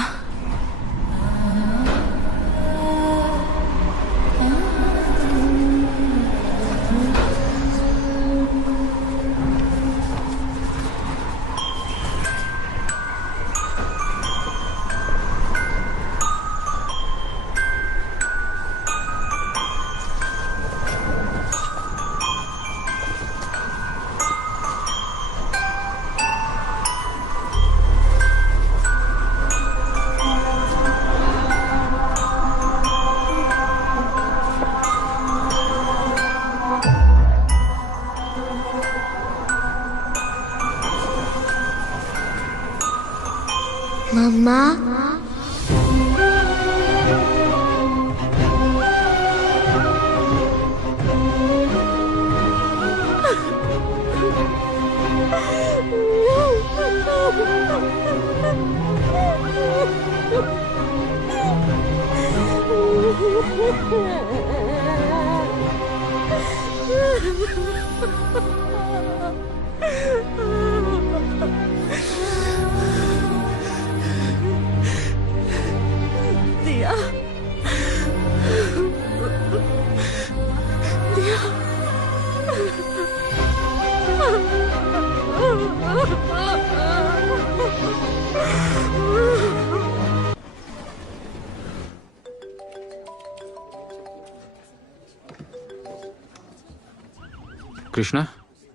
कृष्णा।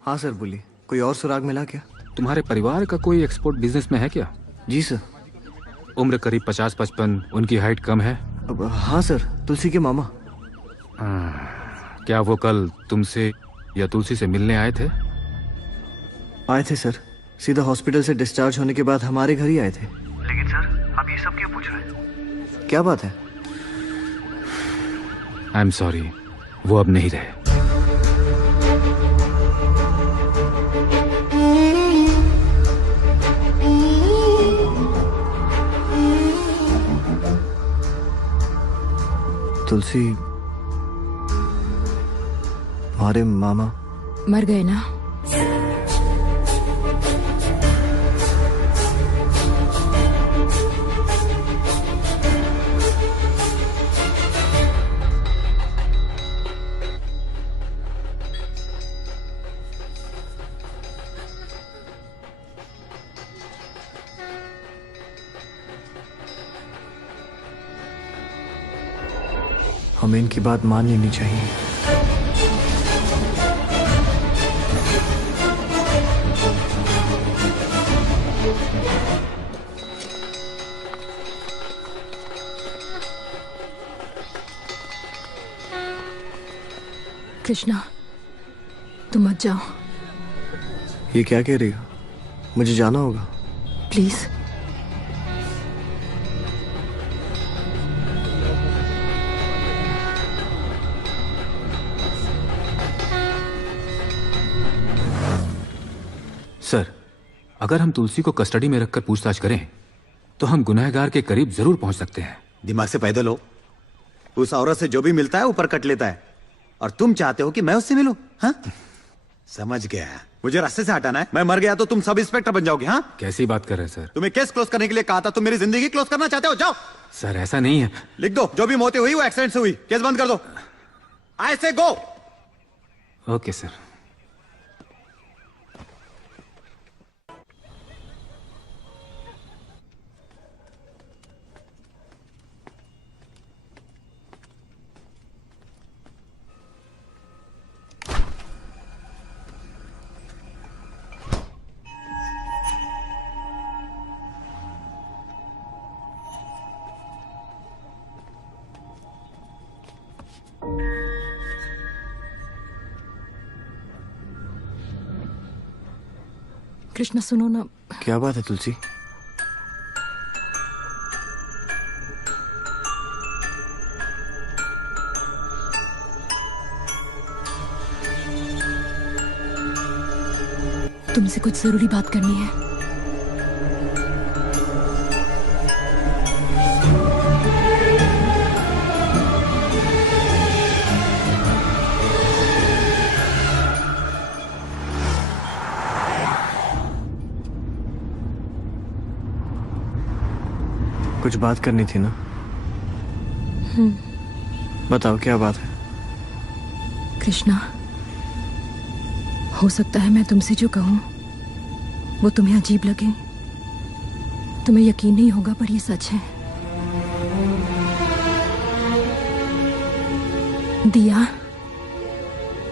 हाँ सर बोलिए, कोई और सुराग मिला क्या? तुम्हारे परिवार का कोई एक्सपोर्ट बिजनेस में है क्या? जी सर। उम्र करीब 50-55, उनकी हाइट कम है? हाँ सर, तुलसी के मामा। क्या वो कल तुमसे या तुलसी से मिलने आए थे? आए थे सर, सीधा हॉस्पिटल से डिस्चार्ज होने के बाद हमारे घर ही आए थे। लेकिन सर आप ये सब क्यों पूछ रहे हैं? क्या बात है? आई एम सॉरी, वो अब नहीं रहे। तुलसी, हमारे मामा मर गए ना? हमें इनकी बात मान लेनी चाहिए। कृष्णा, तुम मत जाओ। ये क्या कह रही हो? मुझे जाना होगा। प्लीज। सर, अगर हम तुलसी को कस्टडी में रखकर पूछताछ करें तो हम गुनहगार के करीब जरूर पहुंच सकते हैं। दिमाग से पैदल हो। उस औरत से जो भी मिलता है ऊपर कट लेता है, और तुम चाहते हो कि मैं उससे मिलूं? हाँ? समझ गया। मुझे रास्ते से हटाना है। मैं मर गया तो तुम सब इंस्पेक्टर बन जाओगे। हाँ? कैसी बात कर रहे हैं सर? तुम्हें केस क्लोज करने के लिए कहा था, तुम मेरी जिंदगी क्लोज करना चाहते हो? जाओ। सर ऐसा नहीं है। लिख दो, जो भी मौतें हुई वो एक्सीडेंट से हुई। केस बंद कर दो। आई से गो। Okay sir. कृष्णा सुनो ना। क्या बात है तुलसी? तुमसे कुछ जरूरी बात करनी है। कुछ बात करनी थी ना? बताओ क्या बात है? कृष्णा, हो सकता है मैं तुमसे जो कहूं वो तुम्हें अजीब लगे, तुम्हें यकीन नहीं होगा, पर ये सच है। दिया,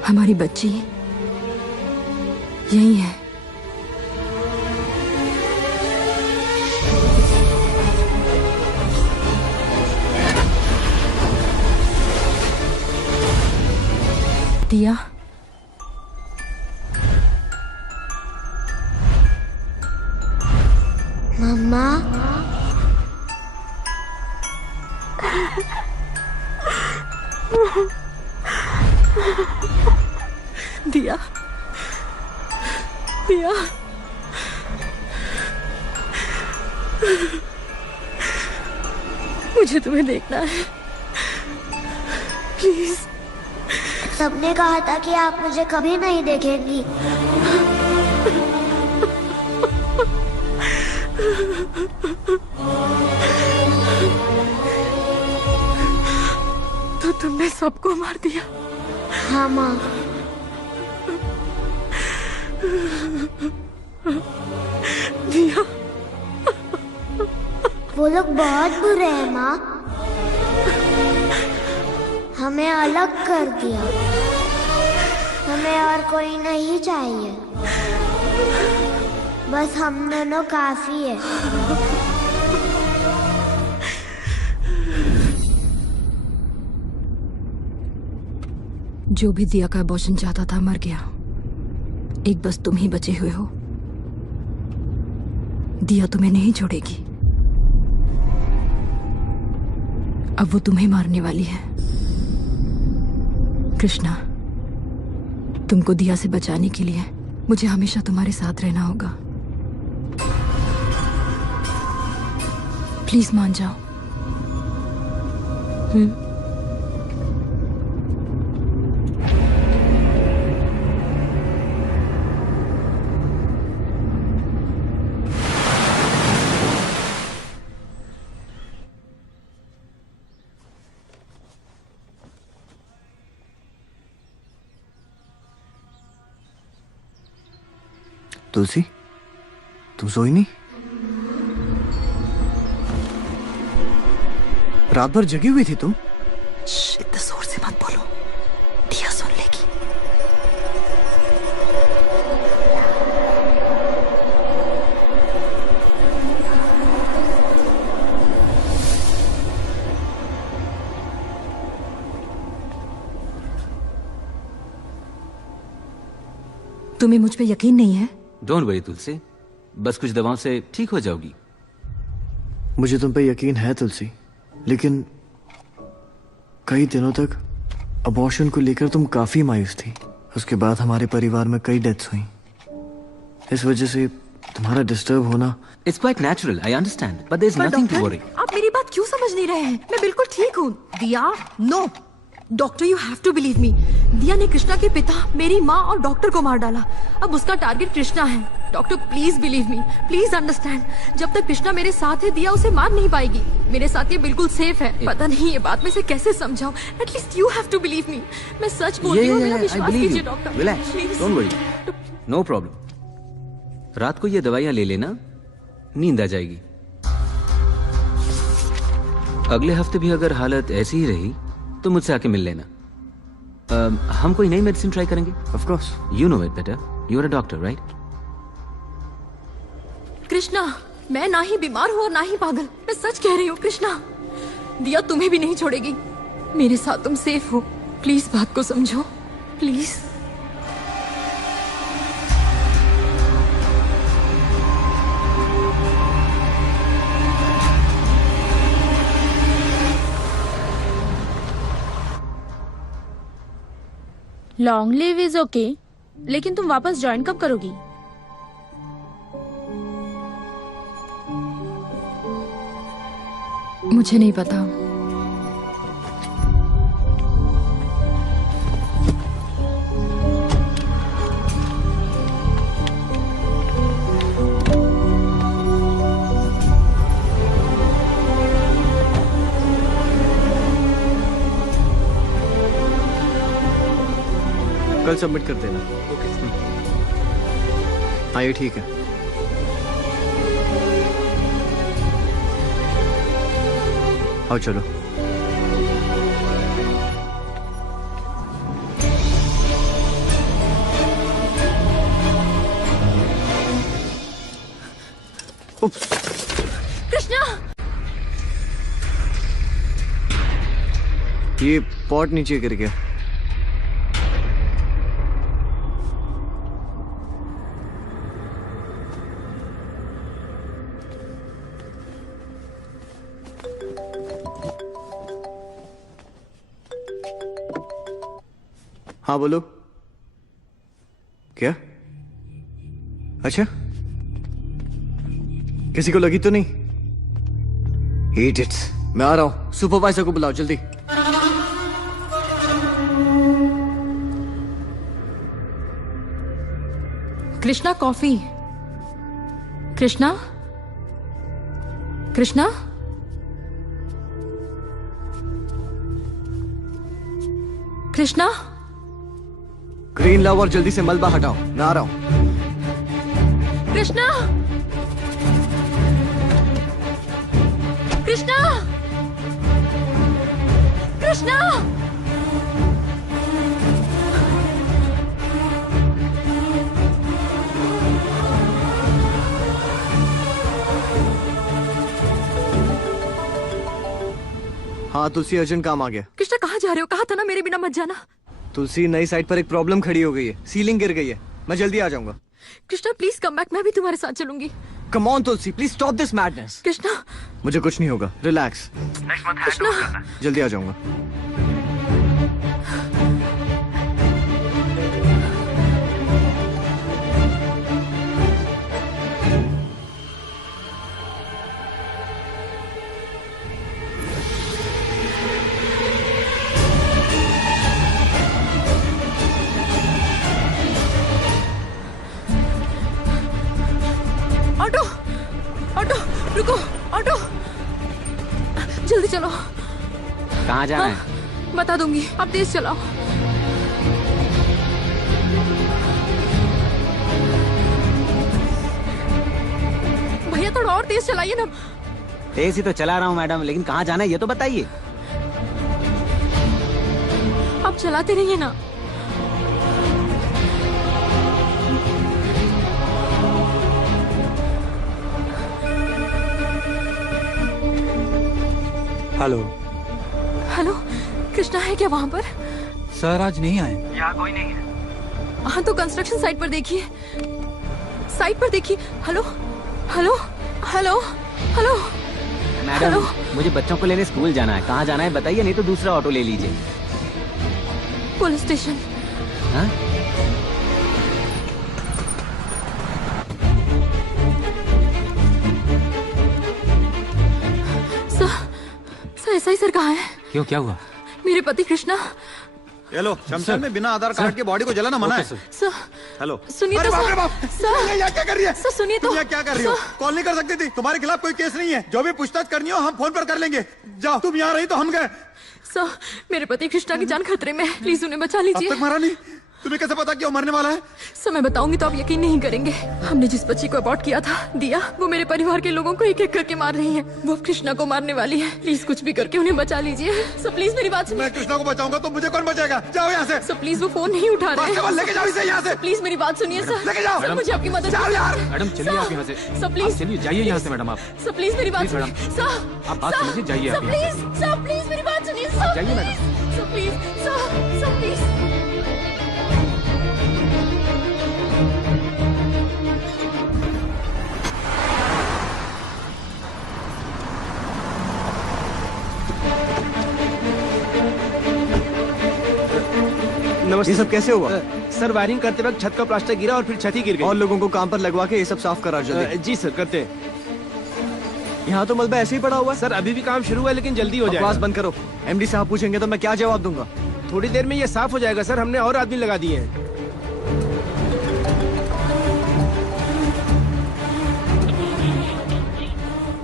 हमारी बच्ची यही है। दिया, मम्मा, दिया, दिया, मुझे तुम्हें देखना है, प्लीज। सबने कहा था कि आप मुझे कभी नहीं देखेंगी। तो तुमने सबको मार दिया? हाँ माँ। दिया, वो लोग बहुत बुरे हैं माँ, हमें अलग कर दिया। हमें और कोई नहीं चाहिए, बस हम दोनों काफी है। जो भी दिया का अबॉर्शन चाहता था मर गया, एक बस तुम ही बचे हुए हो। दिया तुम्हें नहीं छोड़ेगी, अब वो तुम्हें मारने वाली है। कृष्णा, तुमको दिया से बचाने के लिए मुझे हमेशा तुम्हारे साथ रहना होगा। प्लीज मान जाओ। तुलसी, तुम सोई नहीं? रात भर जगी हुई थी तुम? इतना जोर से मत बोलो, दिया सुन लेगी। तुम्हें मुझ पे यकीन नहीं है? डोंट वरी तुलसी, बस कुछ दवाओं से ठीक हो जाओगी। मुझे तुम पे यकीन है तुलसी, लेकिन कई दिनों तक अबॉर्शन को लेकर तुम काफी मायूस थी। उसके बाद हमारे परिवार में कई डेथ्स हुई, इस वजह से तुम्हारा डिस्टर्ब होना। It's quite natural, I understand, but there is nothing to worry. आप मेरी बात क्यों समझ नहीं रहे हैं? मैं बिल्कुल ठीक हूँ। Diya, no doctor, you have to believe me. Diya ने कृष्णा के पिता, मेरी माँ और डॉक्टर को मार डाला। अब उसका टारगेट कृष्णा है। Doctor please believe me, please understand. जब तक कृष्णा मेरे साथ है, दिया उसे मार नहीं पाएगी। मेरे साथ ये बिल्कुल सेफ है। पता नहीं ये बात में से कैसे समझाऊं। At least you have to believe me. मैं सच बोल रही हूँ, मेरा विश्वास कीजिए doctor. Relax, don't worry, no problem. रात को ये दवाइयाँ ले लेना, नींद आ जाएगी। अगले हफ्ते भी अगर हालत ऐसी ही रही तो मुझसे आके मिल लेना। हम कोई नई मेडिसिन ट्राई करेंगे। Of course, you know it better, you are a doctor right? Krishna, मैं ना ही बीमार हूँ और ना ही पागल। मैं सच कह रही हूँ कृष्णा, दिया तुम्हें भी नहीं छोड़ेगी। मेरे साथ तुम सेफ हो। प्लीज बात को समझो, please. Long live is okay, लेकिन तुम वापस ज्वाइन कब करोगी? मुझे नहीं पता। कल सबमिट कर देना। ओके। हाँ, ये ठीक है। आओ चलो। कृष्णा, ये पॉट नीचे गिर गया। हाँ बोलो। क्या? अच्छा, किसी को लगी तो नहीं? Idiots। मैं आ रहा हूं, सुपरवाइजर को बुलाओ जल्दी। Krishna, coffee. Krishna, Krishna, Krishna. Green love और जल्दी से मलबा हटाओ, मैं आ रहा हूं। कृष्णा, कृष्णा, कृष्णा, हाँ तुलसी, अर्जेंट काम आ गया। कृष्णा कहाँ जा रहे हो? कहा था ना मेरे बिना मत जाना। तुलसी, नई साइट पर एक प्रॉब्लम खड़ी हो गई है, सीलिंग गिर गई है, मैं जल्दी आ जाऊंगा। कृष्णा प्लीज कम बैक, मैं भी तुम्हारे साथ चलूंगी। Come on Tulsi, please stop this madness. Krishna मुझे कुछ नहीं होगा, रिलैक्स। कृष्णा जल्दी आ जाऊंगा। ऑटो, ऑटो, रुको, ऑटो, जल्दी चलो। कहाँ जाना है? बता दूंगी, आप तेज चलाओ। भैया थोड़ा और तेज चलाइए ना। तेज ही तो चला रहा हूँ मैडम, लेकिन कहाँ जाना है ये तो बताइए। आप चलाते रहिए ना। हेलो। हेलो, कृष्णा है क्या वहाँ पर? सर आज नहीं आए। यहाँ कोई नहीं है। हाँ तो कंस्ट्रक्शन साइट पर देखिए, साइट पर देखिए। Hello, hello, hello, hello. Madam मुझे बच्चों को लेने स्कूल जाना है, कहाँ जाना है बताइए, नहीं तो दूसरा ऑटो ले लीजिए। Police station. हाँ? सर एसआई सर कहाँ है? क्यों, क्या हुआ? मेरे पति कृष्णा। ये लो, शमशान में बिना आधार कार्ड के बॉडी को जलाना मना है। सर हेलो, सुनिए तो सर। सर ये क्या कर रही है? सर सुनिए तो। तुम क्या कर रही हो? कॉल नहीं कर सकती थी? तुम्हारे खिलाफ कोई केस नहीं है, जो भी पूछताछ करनी हो हम फोन पर कर लेंगे। जाओ, तुम यहाँ रही तो हम गए। सर मेरे पति कृष्णा की जान खतरे में है, प्लीज उन्हें बचा लीजिए। अब तक मरा नहीं? तुम्हें कैसे पता कि वो मरने वाला है? सर मैं बताऊंगी तो आप यकीन नहीं करेंगे। हमने जिस बच्ची को अबॉर्ट किया था, दिया, वो मेरे परिवार के लोगों को एक एक करके मार रही है। वो कृष्णा को मारने वाली है। प्लीज कुछ भी करके उन्हें बचा लीजिए। सर प्लीज मेरी बात सुनिए। मैं कृष्णा को बचाऊंगा तो मुझे कौन बचाएगा? जाओ यहाँ से। सर प्लीज वो फोन नहीं उठा रहे हैं। लेके जाओ इसे यहाँ से। प्लीज मेरी बात सुनिए सर। लेके जाओ। सर मुझे आपकी मदद। जाओ यार। मैडम चलिए आप यहाँ से। सर प्लीज चलिए, जाइए यहाँ से मैडम आप। सर प्लीज मेरी बात सुनिए। सर आप बात सुनिए, जाइए आप यहाँ से। सर प्लीज मेरी बात सुनिए। सर जाइए madam. Sir please, sir please. ये सब कैसे हुआ? सर वायरिंग करते वक्त छत का प्लास्टर गिरा और फिर छत ही गिर गई। और लोगों को काम पर लगवा के ये सब साफ करा जल्दी। जी सर, करते हैं। यहाँ तो मलबा ऐसे ही पड़ा हुआ है। सर अभी भी काम शुरू है लेकिन जल्दी हो जाएगा। बकवास बंद करो। एमडी साहब पूछेंगे तो मैं क्या जवाब दूंगा? थोड़ी देर में ये साफ हो जाएगा सर, हमने और आदमी लगा दिए हैं।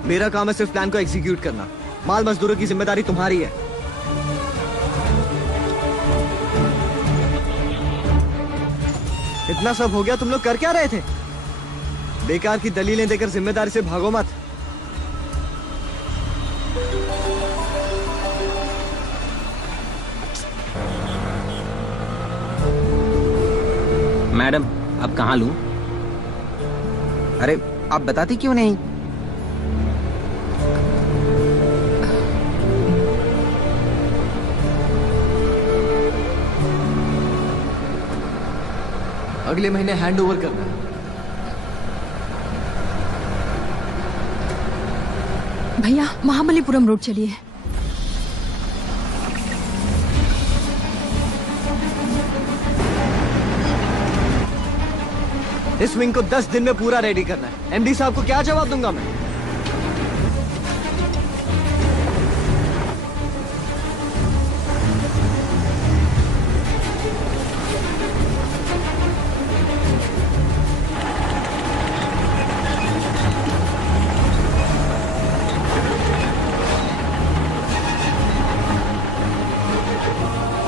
मेरा काम है सिर्फ प्लान को एग्जीक्यूट करना। माल मजदूरों की जिम्मेदारी तुम्हारी है। इतना सब हो गया, तुम लोग कर क्या रहे थे? बेकार की दलीलें देकर जिम्मेदारी से भागो मत। मैडम अब कहाँ लूं? अरे आप बताती क्यों नहीं? अगले महीने हैंड ओवर करना है। भैया महाबलीपुरम रोड चलिए। इस विंग को 10 दिन में पूरा रेडी करना है। एमडी साहब को क्या जवाब दूंगा मैं?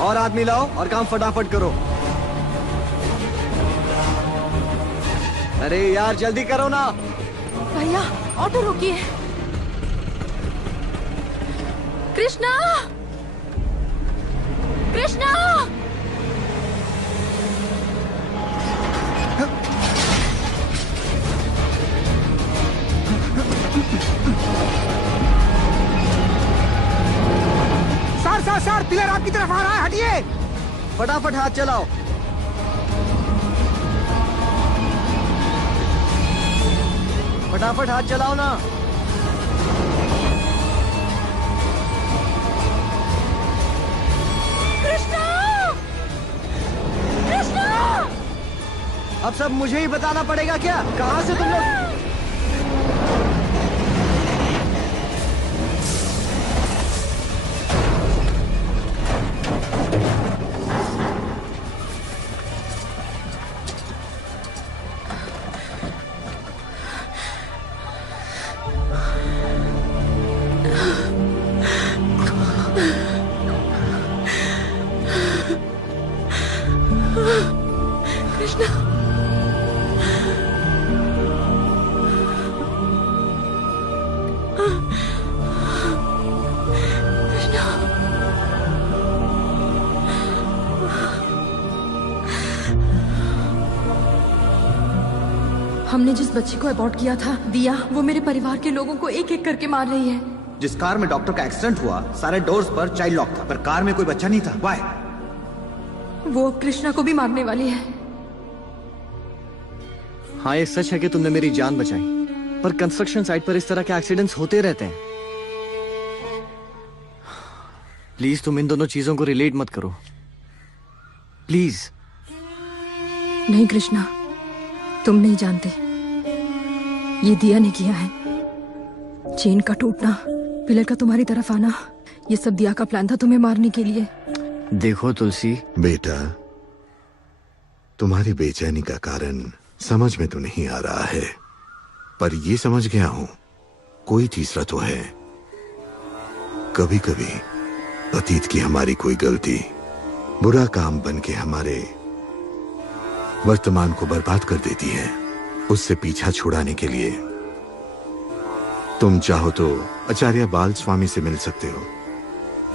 और आदमी लाओ और काम फटाफट करो। अरे यार जल्दी करो ना। भैया ऑटो रोकिए। कृष्णा, कृष्णा। तरफ आ रहा है, हटिए। फटाफट हाथ चलाओ। फटाफट हाथ चलाओ ना। कृष्णा! कृष्णा! अब सब मुझे ही बताना पड़ेगा क्या? कहां से तुम लोग? हमने जिस बच्ची को अबॉर्ट किया था, दिया, वो मेरे परिवार के लोगों को एक एक करके मार रही है। जिस कार में डॉक्टर का एक्सीडेंट हुआ, सारे डोर्स पर चाइल्ड लॉक था, पर कार में कोई बच्चा नहीं था। वाई? वो अब कृष्णा को भी मारने वाली है। हाँ, ये सच है कि तुमने मेरी जान बचाई, पर कंस्ट्रक्शन साइट पर इस तरह के एक्सीडेंट्स होते रहते हैं। प्लीज तुम इन दोनों चीजों को रिलेट मत करो, प्लीज। नहीं कृष्णा, तुम नहीं जानते, ये दिया ने किया है। चेन का टूटना, पिलर का तुम्हारी तरफ आना, ये सब दिया का प्लान था तुम्हें मारने के लिए। देखो तुलसी बेटा, तुम्हारी बेचैनी का कारण समझ में तो नहीं आ रहा है, पर ये समझ गया हूं, कोई तीसरा तो है। कभी कभी अतीत की हमारी कोई गलती बुरा काम बन के हमारे वर्तमान को बर्बाद कर देती है। उससे पीछा छुड़ाने के लिए तुम चाहो तो आचार्य बाल स्वामी से मिल सकते हो,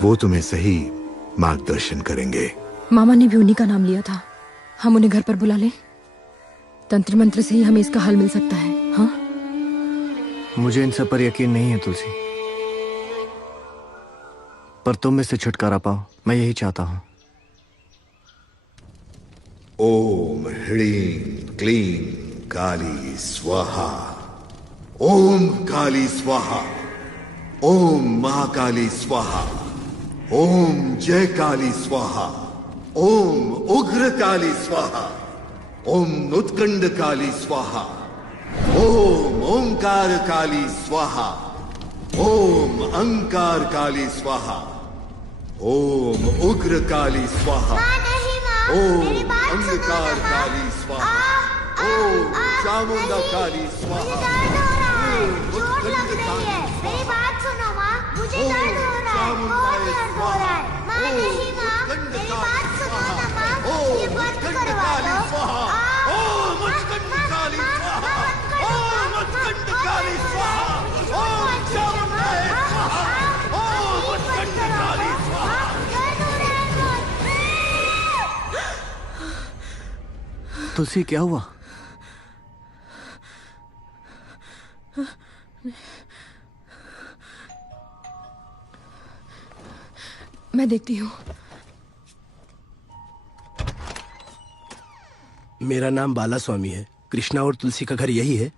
वो तुम्हें सही मार्गदर्शन करेंगे। मामा ने भी उन्हीं का नाम लिया था, हम उन्हें घर पर बुला लें? तंत्र मंत्र से ही हमें इसका हल मिल सकता है। हाँ, मुझे इन सब पर यकीन नहीं है तुलसी, पर तुम इससे छुटकारा पाओ, मैं यही चाहता हूं। ओम ह्रीं क्लीं काली स्वाहा। ओम काली स्वाहा। ओम महाकाली स्वाहा। ओम जय काली स्वाहा। ओम उग्र काली स्वाहा। ओम नुत्कंड काली स्वाहा। ओम ओंकार काली स्वाहा। ओम अंकार काली स्वाहा। ओम उग्र काली स्वाहा। ओम अंधकार काली स्वाहा। ओम चामुंडा काली स्वाहा। चोट लग रही है, मेरी बात सुनो माँ, मुझे दर्द हो रहा है, बहुत दर्द हो रहा है। माँ नहीं माँ, मेरी बात सुनो ना माँ, ये बंद करवा दो। ओम उत्कंड काली स्वाहा। ओम उत्कंड काली स्वाहा। ओम चामुंडा स्वाहा। ओम उत्कंड काली स्वाहा। तुलसी क्या हुआ? मैं देखती हूँ। मेरा नाम बाला स्वामी है। कृष्णा और तुलसी का घर यही है?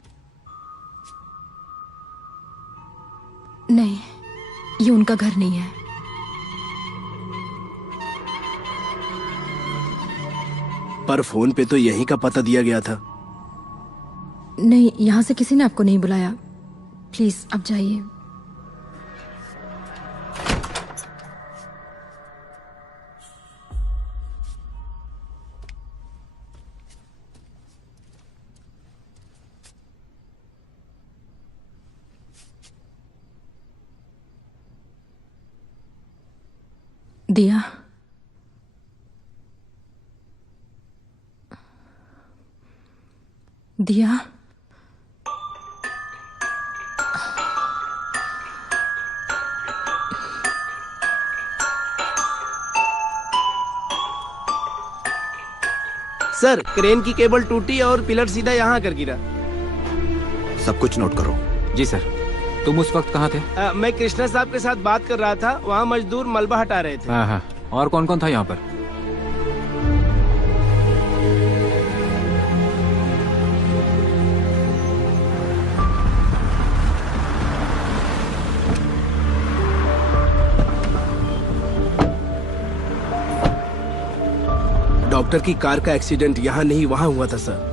नहीं, ये उनका घर नहीं है। पर फोन पे तो यहीं का पता दिया गया था। नहीं, यहाँ से किसी ने आपको नहीं बुलाया। प्लीज अब जाइए। दिया, दिया, सर, क्रेन की केबल टूटी और पिलर सीधा यहाँ कर गिरा। सब कुछ नोट करो। जी सर। तुम उस वक्त कहाँ थे? मैं कृष्णा साहब के साथ बात कर रहा था, वहाँ मजदूर मलबा हटा रहे थे। हाँ हाँ, और कौन कौन था यहाँ पर? डॉक्टर की कार का एक्सीडेंट यहाँ नहीं वहाँ हुआ था सर।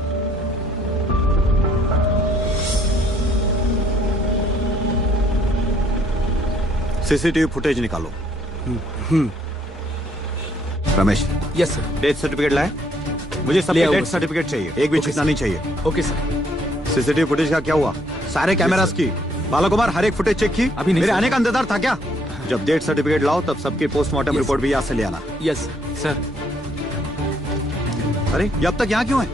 सीसीटीवी फुटेज निकालो। Ramesh. Yes sir. Death certificate लाए? मुझे सबके डेथ सर्टिफिकेट चाहिए, एक भी छूटना नहीं चाहिए। Okay sir. सीसीटीवी फुटेज का क्या हुआ? सारे कैमरास की बाला कुमार हर एक फुटेज चेक की? अभी नहीं मेरे सर। आने का इंतजार था क्या? जब डेथ सर्टिफिकेट लाओ तब सबकी पोस्टमार्टम रिपोर्ट भी यहाँ से ले आना। Yes sir. अरे ये अब तक यहाँ क्यों है?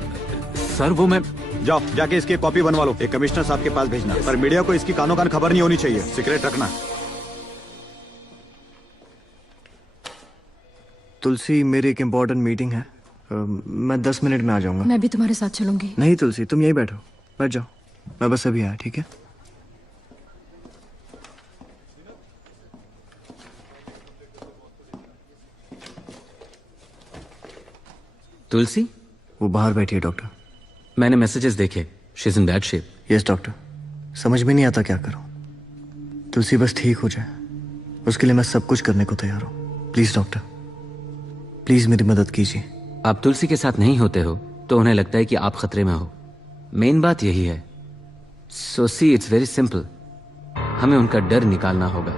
सर वो मैं जाओ जाके इसकी कॉपी बनवा लो, एक कमिश्नर साहब के पास भेजना। पर मीडिया को इसकी कानों कान खबर नहीं होनी चाहिए, सीक्रेट रखना। तुलसी, मेरी एक इम्पोर्टेंट मीटिंग है, मैं 10 मिनट में आ जाऊंगा। मैं भी तुम्हारे साथ चलूंगी। नहीं तुलसी, तुम यहीं बैठो, बैठ जाओ, मैं बस अभी आया, ठीक है? तुलसी? वो बाहर बैठी है डॉक्टर। मैंने मैसेजेस देखे, she is in bad shape. Yes doctor, समझ में नहीं आता क्या करूं। तुलसी बस ठीक हो जाए, उसके लिए मैं सब कुछ करने को तैयार हूं। प्लीज डॉक्टर, प्लीज मेरी मदद कीजिए। आप तुलसी के साथ नहीं होते हो तो उन्हें लगता है कि आप खतरे में हो। मेन बात यही है। सो सी, इट्स वेरी सिंपल। हमें उनका डर निकालना होगा।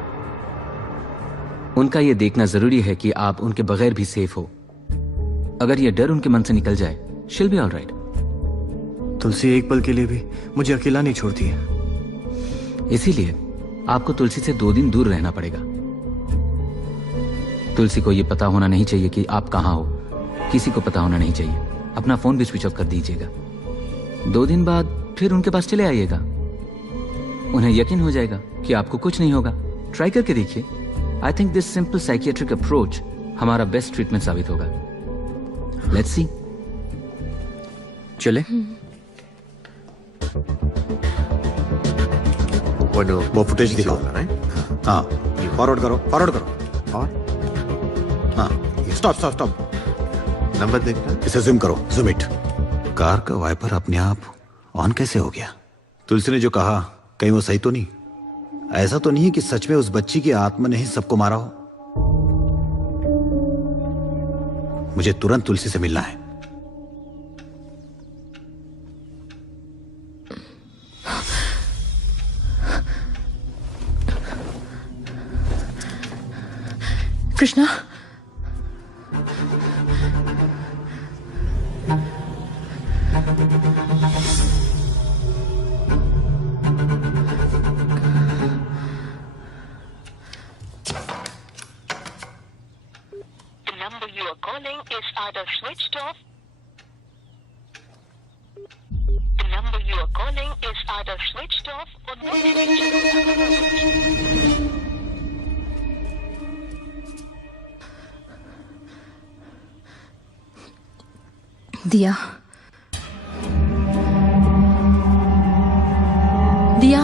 उनका यह देखना जरूरी है कि आप उनके बगैर भी सेफ हो। अगर यह डर उनके मन से निकल जाए, she'll be all right। तुलसी एक पल के लिए भी मुझे अकेला नहीं छोड़ती है। इसीलिए आपको तुलसी से 2 दिन दूर रहना पड़ेगा। तुलसी को यह पता होना नहीं चाहिए कि आप कहां हो, किसी को पता होना नहीं चाहिए। अपना फोन भी स्विच ऑफ कर दीजिएगा। 2 दिन बाद फिर उनके पास चले आइएगा। उन्हें यकीन हो जाएगा कि आपको कुछ नहीं होगा। ट्राई करके देखिए। I think this simple psychiatric approach हमारा बेस्ट ट्रीटमेंट साबित होगा। Let's see. चले? वो फुटेज दिखाओ। हाँ, फॉरवर्ड करो, फॉरवर्ड करो। और हाँ, स्टॉप स्टॉप स्टॉप। नंबर देखना। इसे जूम करो, जूम इट। कार का वाइपर अपने आप ऑन कैसे हो गया? तुलसी ने जो कहा, कहीं वो सही तो नहीं? ऐसा तो नहीं है कि सच में उस बच्ची की आत्मा ने ही सबको मारा हो? मुझे तुरंत तुलसी से मिलना है। कृष्णा, दिया, दिया,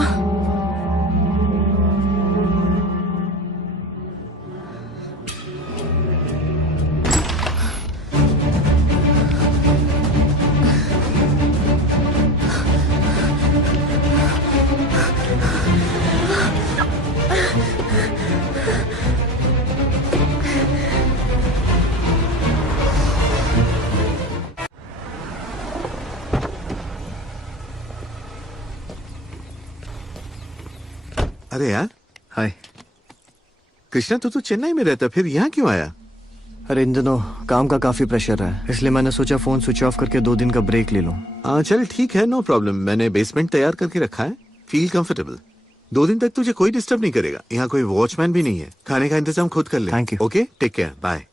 अरे यार, हाय कृष्णा, तू चेन्नई में रहता, फिर यहाँ क्यों आया? अरे इन दिनों काम का काफी प्रेशर है, इसलिए मैंने सोचा फोन स्विच ऑफ करके 2 दिन का ब्रेक ले लूं। चल ठीक है, नो प्रॉब्लम। मैंने बेसमेंट तैयार करके रखा है, फील कंफर्टेबल। 2 दिन तक तुझे कोई डिस्टर्ब नहीं करेगा। यहाँ कोई वॉचमैन भी नहीं है। खाने का इंतजाम खुद कर ले। Thank you. Okay, take care, bye.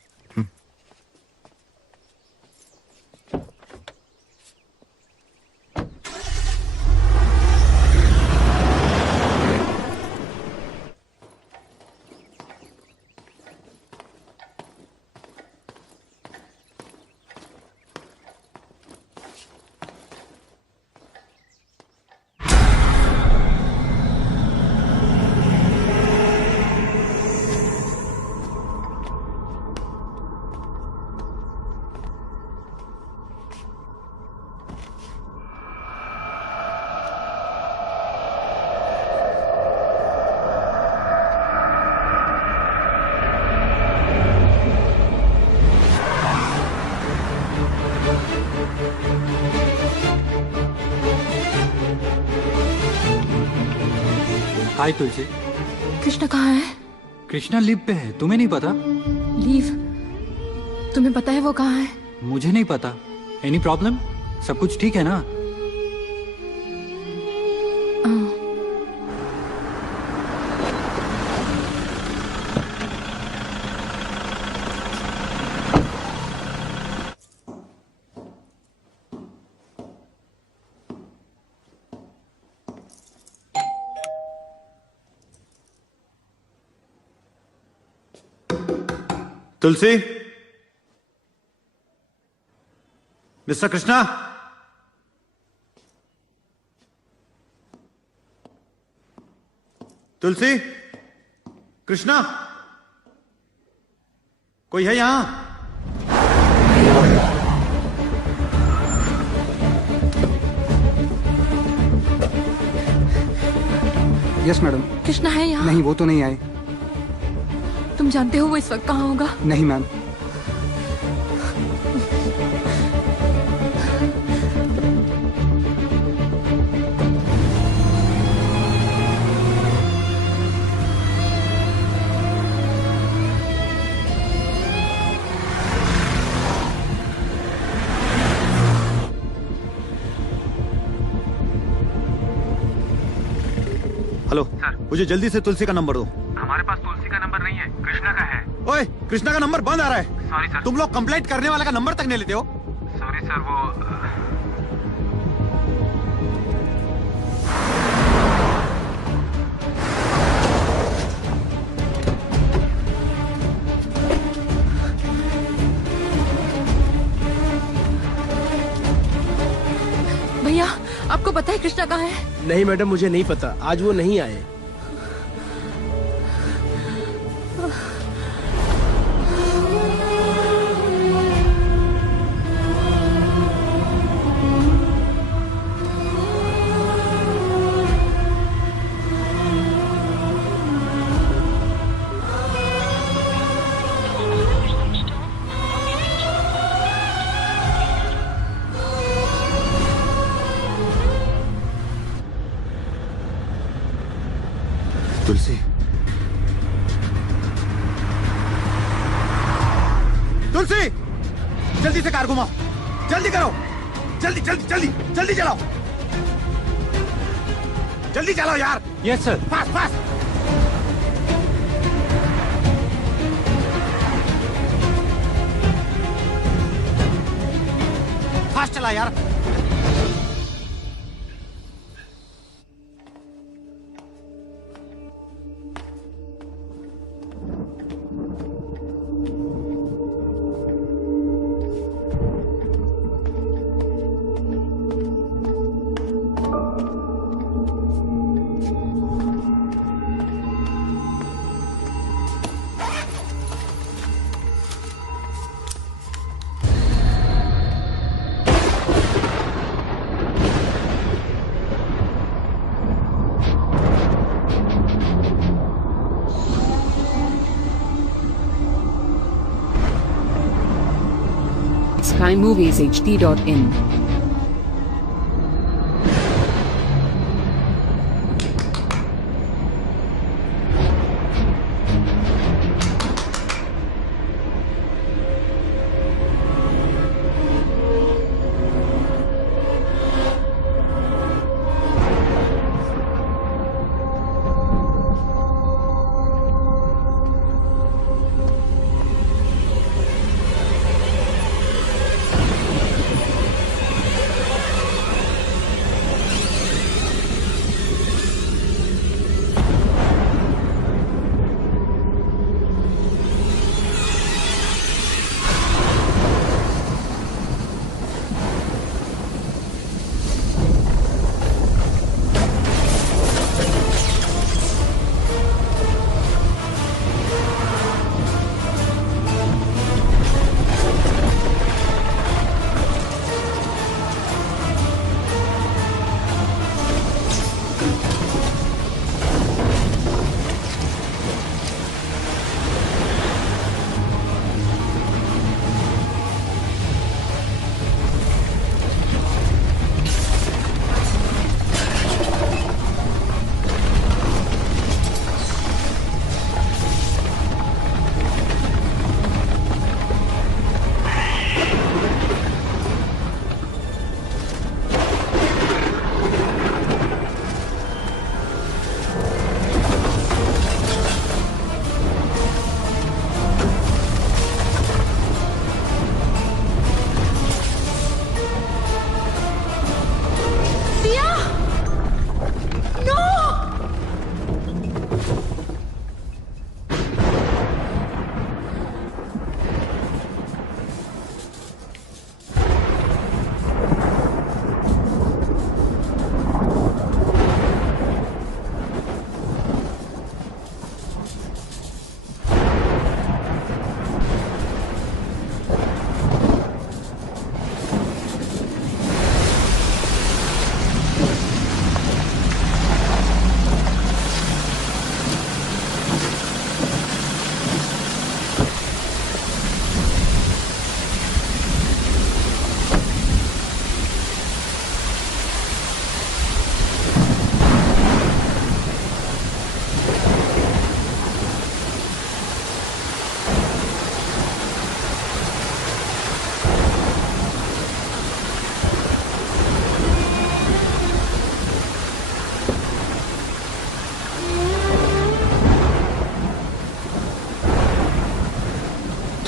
Hi Tulsi. Krishna कहाँ है? कृष्णा लीव पे है, तुम्हें नहीं पता? लीव? तुम्हें पता है वो कहाँ है? मुझे नहीं पता। Any problem? सब कुछ ठीक है ना? तुलसी, मिस्टर कृष्णा, तुलसी, कृष्णा, कोई है यहां? Yes madam. कृष्णा है यहाँ? नहीं, वो तो नहीं आए। तुम जानते हो वो इस वक्त कहाँ होगा? नहीं मैम। हेलो सर, मुझे जल्दी से तुलसी का नंबर दो। हमारे पास तुलसी का नंबर नहीं है, कृष्णा का है। ओए, कृष्णा का नंबर बंद आ रहा है। Sorry sir. तुम लोग कंप्लेंट करने वाले का नंबर तक नहीं लेते हो। सॉरी सर, वो भैया, आपको पता है कृष्णा कहाँ है? नहीं मैडम, मुझे नहीं पता, आज वो नहीं आए। तुलसी, तुलसी, जल्दी से कार घुमाओ, जल्दी करो, जल्दी जल्दी जल्दी जल्दी चलाओ, जल्दी चलाओ यार। Yes sir. Fast fast. Fast चला यार। SkyMoviesHD.in.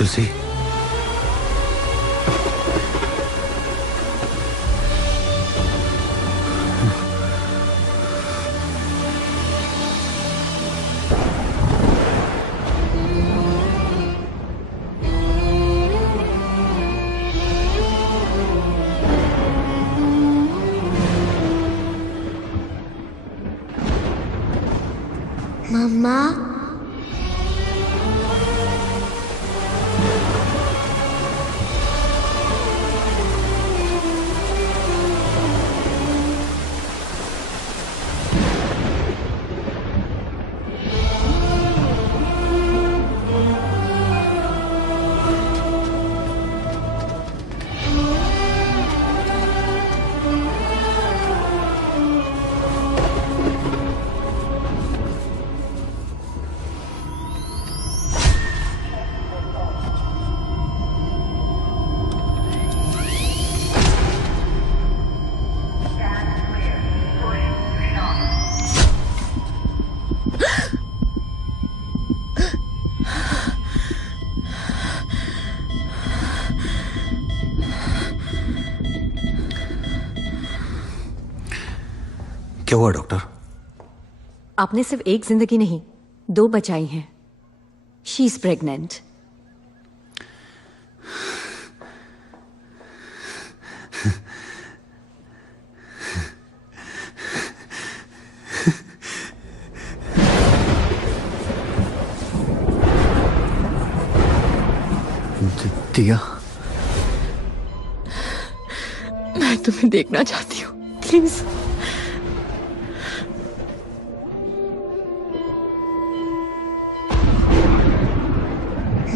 तुलसी, मम्मा, क्या हुआ डॉक्टर? आपने सिर्फ एक जिंदगी नहीं, 2 बचाई हैं। She is pregnant. दिया, मैं तुम्हें देखना चाहती हूँ, प्लीज।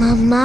मम्मा,